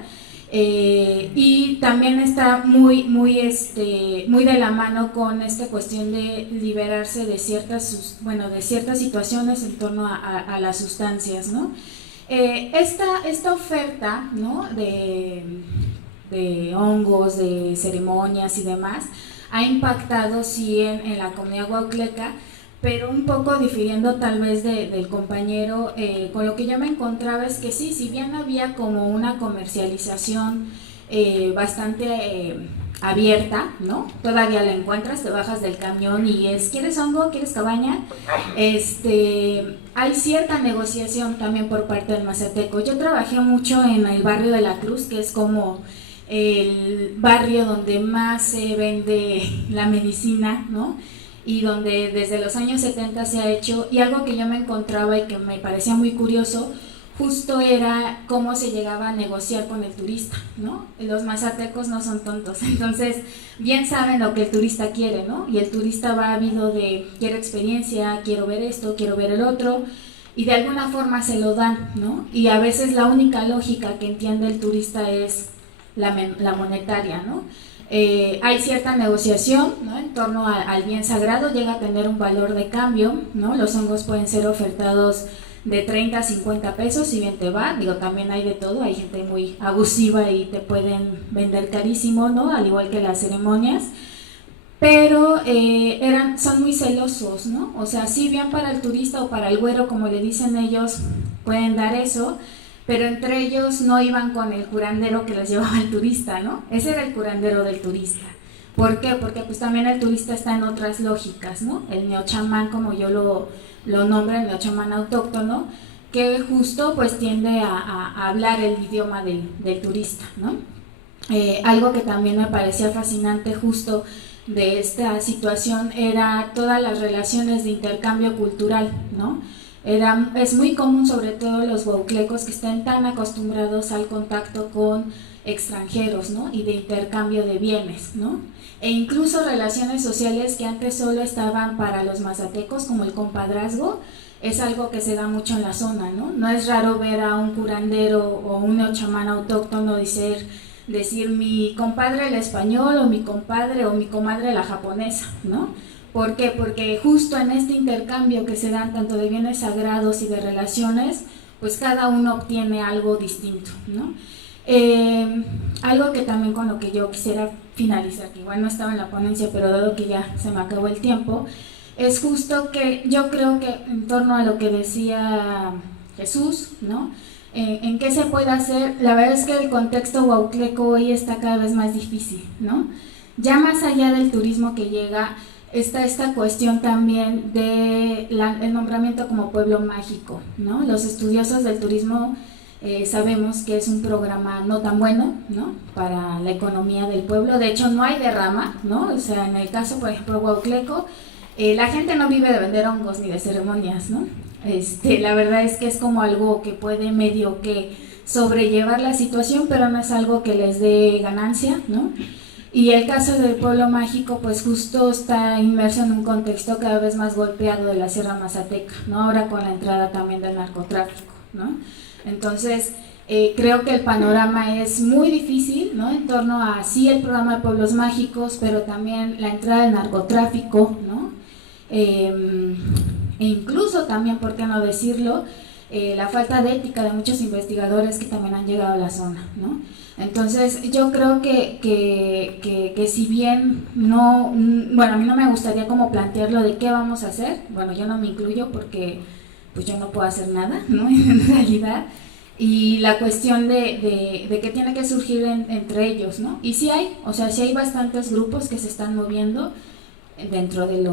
Y también está muy de la mano con esta cuestión de liberarse de ciertas situaciones en torno a las sustancias, ¿no? Esta oferta, ¿no? de hongos, de ceremonias y demás, ha impactado sí en la comunidad huautleca, pero un poco difiriendo tal vez del compañero, con lo que yo me encontraba es que sí, si bien había como una comercialización bastante abierta, ¿no? Todavía la encuentras, te bajas del camión y es, ¿quieres hongo? ¿Quieres cabaña? Hay cierta negociación también por parte del mazateco. Yo trabajé mucho en el barrio de La Cruz, que es como el barrio donde más se vende la medicina, ¿no? Y donde desde los años 70 se ha hecho, y algo que yo me encontraba y que me parecía muy curioso, justo era cómo se llegaba a negociar con el turista, ¿no? Los mazatecos no son tontos, entonces bien saben lo que el turista quiere, ¿no? Y el turista va ávido de, quiero experiencia, quiero ver esto, quiero ver el otro, y de alguna forma se lo dan, ¿no? Y a veces la única lógica que entiende el turista es la monetaria, ¿no? Hay cierta negociación, ¿no? En torno al bien sagrado, llega a tener un valor de cambio, ¿no? Los hongos pueden ser ofertados de 30 a 50 pesos, si bien te va, digo, también hay de todo, hay gente muy abusiva y te pueden vender carísimo, ¿no? Al igual que las ceremonias, pero son muy celosos, ¿no? O sea, sí bien para el turista o para el güero, como le dicen ellos, pueden dar eso, pero entre ellos no iban con el curandero que les llevaba el turista, ¿no? Ese era el curandero del turista. ¿Por qué? Porque pues también el turista está en otras lógicas, ¿no? El neochamán, como yo lo nombro, el neochamán autóctono, que justo pues tiende a hablar el idioma del turista, ¿no? Algo que también me parecía fascinante justo de esta situación era todas las relaciones de intercambio cultural, ¿no? Es muy común, sobre todo los huauclecos, que estén tan acostumbrados al contacto con extranjeros, ¿no? Y de intercambio de bienes, ¿no? E incluso relaciones sociales que antes solo estaban para los mazatecos, como el compadrazgo, es algo que se da mucho en la zona, ¿no? No es raro ver a un curandero o un neochamán autóctono decir mi compadre el español, o mi compadre o mi comadre la japonesa, ¿no? ¿Por qué? Porque justo en este intercambio que se dan tanto de bienes sagrados y de relaciones, pues cada uno obtiene algo distinto, ¿no? Algo que también con lo que yo quisiera finalizar, que igual no estaba en la ponencia, pero dado que ya se me acabó el tiempo, es justo que yo creo que en torno a lo que decía Jesús, ¿no? En qué se puede hacer, la verdad es que el contexto huaucleco hoy está cada vez más difícil, ¿no? Ya más allá del turismo que llega, está esta cuestión también del nombramiento como pueblo mágico, ¿no? Los estudiosos del turismo sabemos que es un programa no tan bueno, ¿no? Para la economía del pueblo. De hecho, no hay derrama, ¿no? O sea, en el caso, por ejemplo, huaucleco, la gente no vive de vender hongos ni de ceremonias, ¿no? La verdad es que es como algo que puede medio que sobrellevar la situación, pero no es algo que les dé ganancia, ¿no? Y el caso del pueblo mágico, pues justo está inmerso en un contexto cada vez más golpeado de la Sierra Mazateca, ¿no? Ahora con la entrada también del narcotráfico, ¿no? Entonces, creo que el panorama es muy difícil, ¿no? En torno a, sí, el programa de pueblos mágicos, pero también la entrada del narcotráfico, ¿no? E incluso también, ¿por qué no decirlo?, la falta de ética de muchos investigadores que también han llegado a la zona, ¿no? Entonces, yo creo que si bien no, bueno, a mí no me gustaría como plantearlo de qué vamos a hacer, bueno, yo no me incluyo porque pues yo no puedo hacer nada, ¿no? En realidad, y la cuestión de que tiene que surgir entre ellos, ¿no? Y sí hay, o sea, sí hay bastantes grupos que se están moviendo dentro de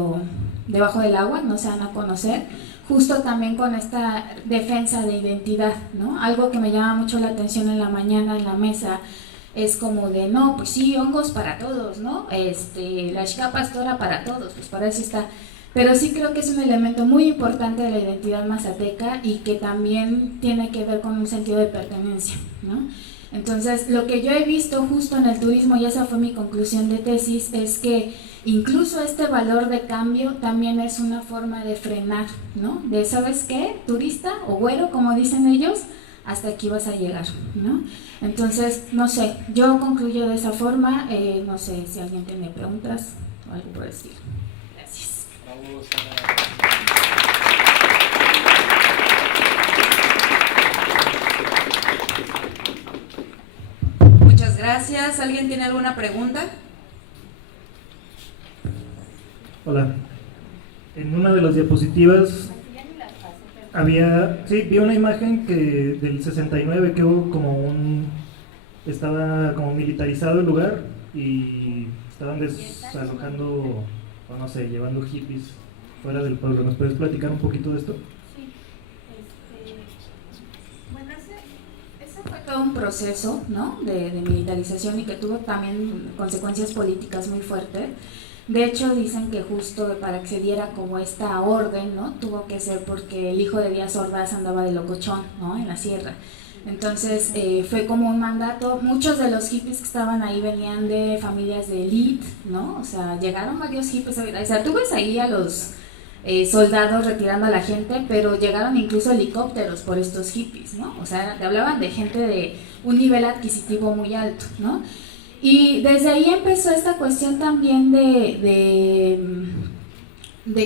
debajo del agua, no se van a conocer, justo también con esta defensa de identidad, ¿no? Algo que me llama mucho la atención en la mañana en la mesa es como de, no, pues sí, hongos para todos, ¿no? La Xca Pastora para todos, pues para eso está. pero sí creo que es un elemento muy importante de la identidad mazateca y que también tiene que ver con un sentido de pertenencia, ¿no? Entonces, lo que yo he visto justo en el turismo, y esa fue mi conclusión de tesis, es que incluso este valor de cambio también es una forma de frenar, ¿no? De, ¿sabes qué? Turista o güero, como dicen ellos, hasta aquí vas a llegar, ¿no? Entonces, no sé, yo concluyo de esa forma, no sé si alguien tiene preguntas o algo por decir. Gracias. Muchas gracias. ¿Alguien tiene alguna pregunta? Hola. En una de las diapositivas vi una imagen que del 69 que hubo estaba como militarizado el lugar y estaban desalojando, o no sé, llevando hippies fuera del pueblo. ¿Nos puedes platicar un poquito de esto? Bueno, ese fue todo un proceso, ¿no? de militarización y que tuvo también consecuencias políticas muy fuertes. De hecho, dicen que justo para que se diera como esta orden, ¿no? Tuvo que ser porque el hijo de Díaz Ordaz andaba de locochón, ¿no? En la sierra. Entonces, fue como un mandato. Muchos de los hippies que estaban ahí venían de familias de élite, ¿no? O sea, llegaron varios hippies. O sea, tú ves ahí a los soldados retirando a la gente, pero llegaron incluso helicópteros por estos hippies, ¿no? O sea, te hablaban de gente de un nivel adquisitivo muy alto, ¿no? Y desde ahí empezó esta cuestión también de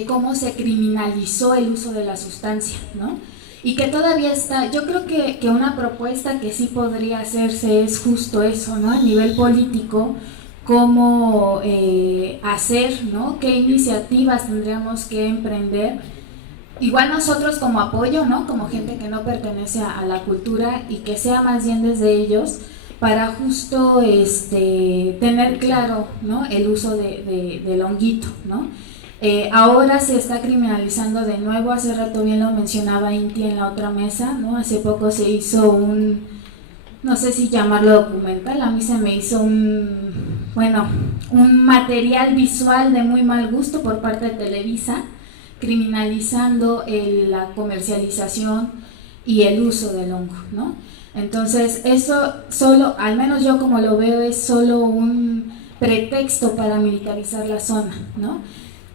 cómo se criminalizó el uso de la sustancia, ¿no? Y que todavía está, yo creo que una propuesta que sí podría hacerse es justo eso, ¿no? A nivel político, cómo hacer, ¿no? ¿Qué iniciativas tendríamos que emprender? Igual nosotros como apoyo, ¿no? Como gente que no pertenece a la cultura y que sea más bien desde ellos, para justo tener claro, ¿no? El uso del honguito, ¿no? Ahora se está criminalizando de nuevo, hace rato bien lo mencionaba Inti en la otra mesa, ¿no? Hace poco se hizo no sé si llamarlo documental, a mí se me hizo un material visual de muy mal gusto por parte de Televisa, criminalizando la comercialización y el uso del hongo, ¿no? Entonces eso solo, al menos yo como lo veo, es solo un pretexto para militarizar la zona, ¿no?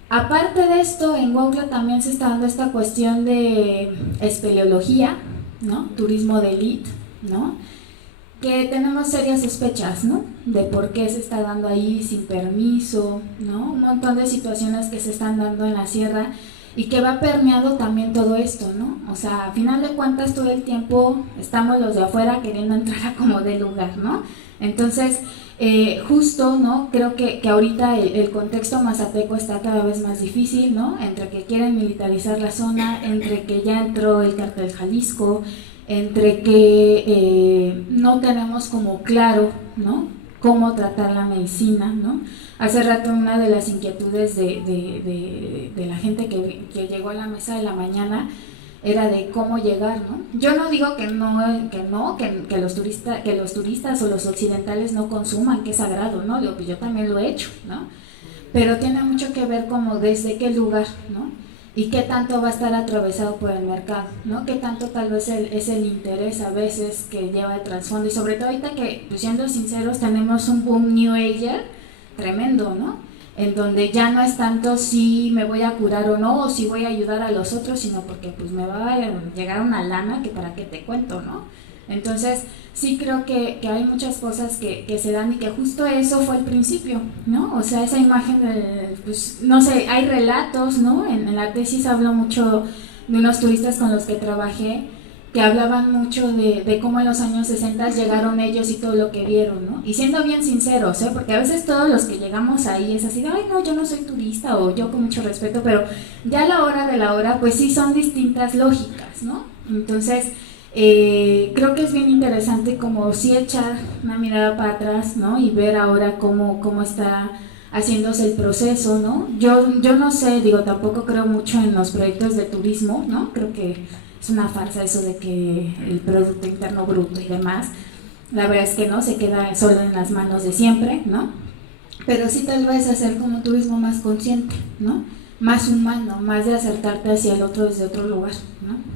Aparte de esto, en Huautla también se está dando esta cuestión de espeleología, ¿no? Turismo de élite, ¿no? Que tenemos serias sospechas, ¿no? De por qué se está dando ahí sin permiso, ¿no? Un montón de situaciones que se están dando en la sierra y que va permeado también todo esto, ¿no? O sea, a final de cuentas todo el tiempo estamos los de afuera queriendo entrar a como de lugar, ¿no? Entonces, justo, ¿no? Creo que ahorita el contexto mazateco está cada vez más difícil, ¿no? Entre que quieren militarizar la zona, entre que ya entró el Cártel Jalisco, entre que no tenemos como claro, ¿no? Cómo tratar la medicina, ¿no? Hace rato una de las inquietudes de la gente que llegó a la mesa de la mañana era de cómo llegar, ¿no? Yo no digo que los turistas o los occidentales no consuman, que es sagrado, ¿no? Yo también lo he hecho, ¿no? Pero tiene mucho que ver como desde qué lugar, ¿no? Y qué tanto va a estar atravesado por el mercado, ¿no? Qué tanto tal vez es el interés a veces que lleva el trasfondo. Y sobre todo ahorita que, pues siendo sinceros, tenemos un boom New Ager tremendo, ¿no? En donde ya no es tanto si me voy a curar o no, o si voy a ayudar a los otros, sino porque pues me va a llegar una lana que para qué te cuento, ¿no? Entonces sí creo que hay muchas cosas que se dan y que justo eso fue el principio, ¿no? O sea, esa imagen pues no sé, hay relatos, ¿no? En la tesis hablo mucho de unos turistas con los que trabajé que hablaban mucho de cómo en los años 60 llegaron ellos y todo lo que vieron, ¿no? Y siendo bien sinceros, ¿eh? Porque a veces todos los que llegamos ahí es así de, ay, no, yo no soy turista, o yo con mucho respeto, pero ya a la hora de la hora, pues sí son distintas lógicas, ¿no? Entonces, creo que es bien interesante como sí echar una mirada para atrás, ¿no? Y ver ahora cómo está haciéndose el proceso, ¿no? Yo no sé, digo, tampoco creo mucho en los proyectos de turismo, ¿no? Creo que es una farsa eso de que el Producto Interno Bruto y demás, la verdad es que no, se queda solo en las manos de siempre, ¿no? Pero sí tal vez hacer como un turismo más consciente, ¿no? más humano, más de acercarte hacia el otro desde otro lugar, ¿no?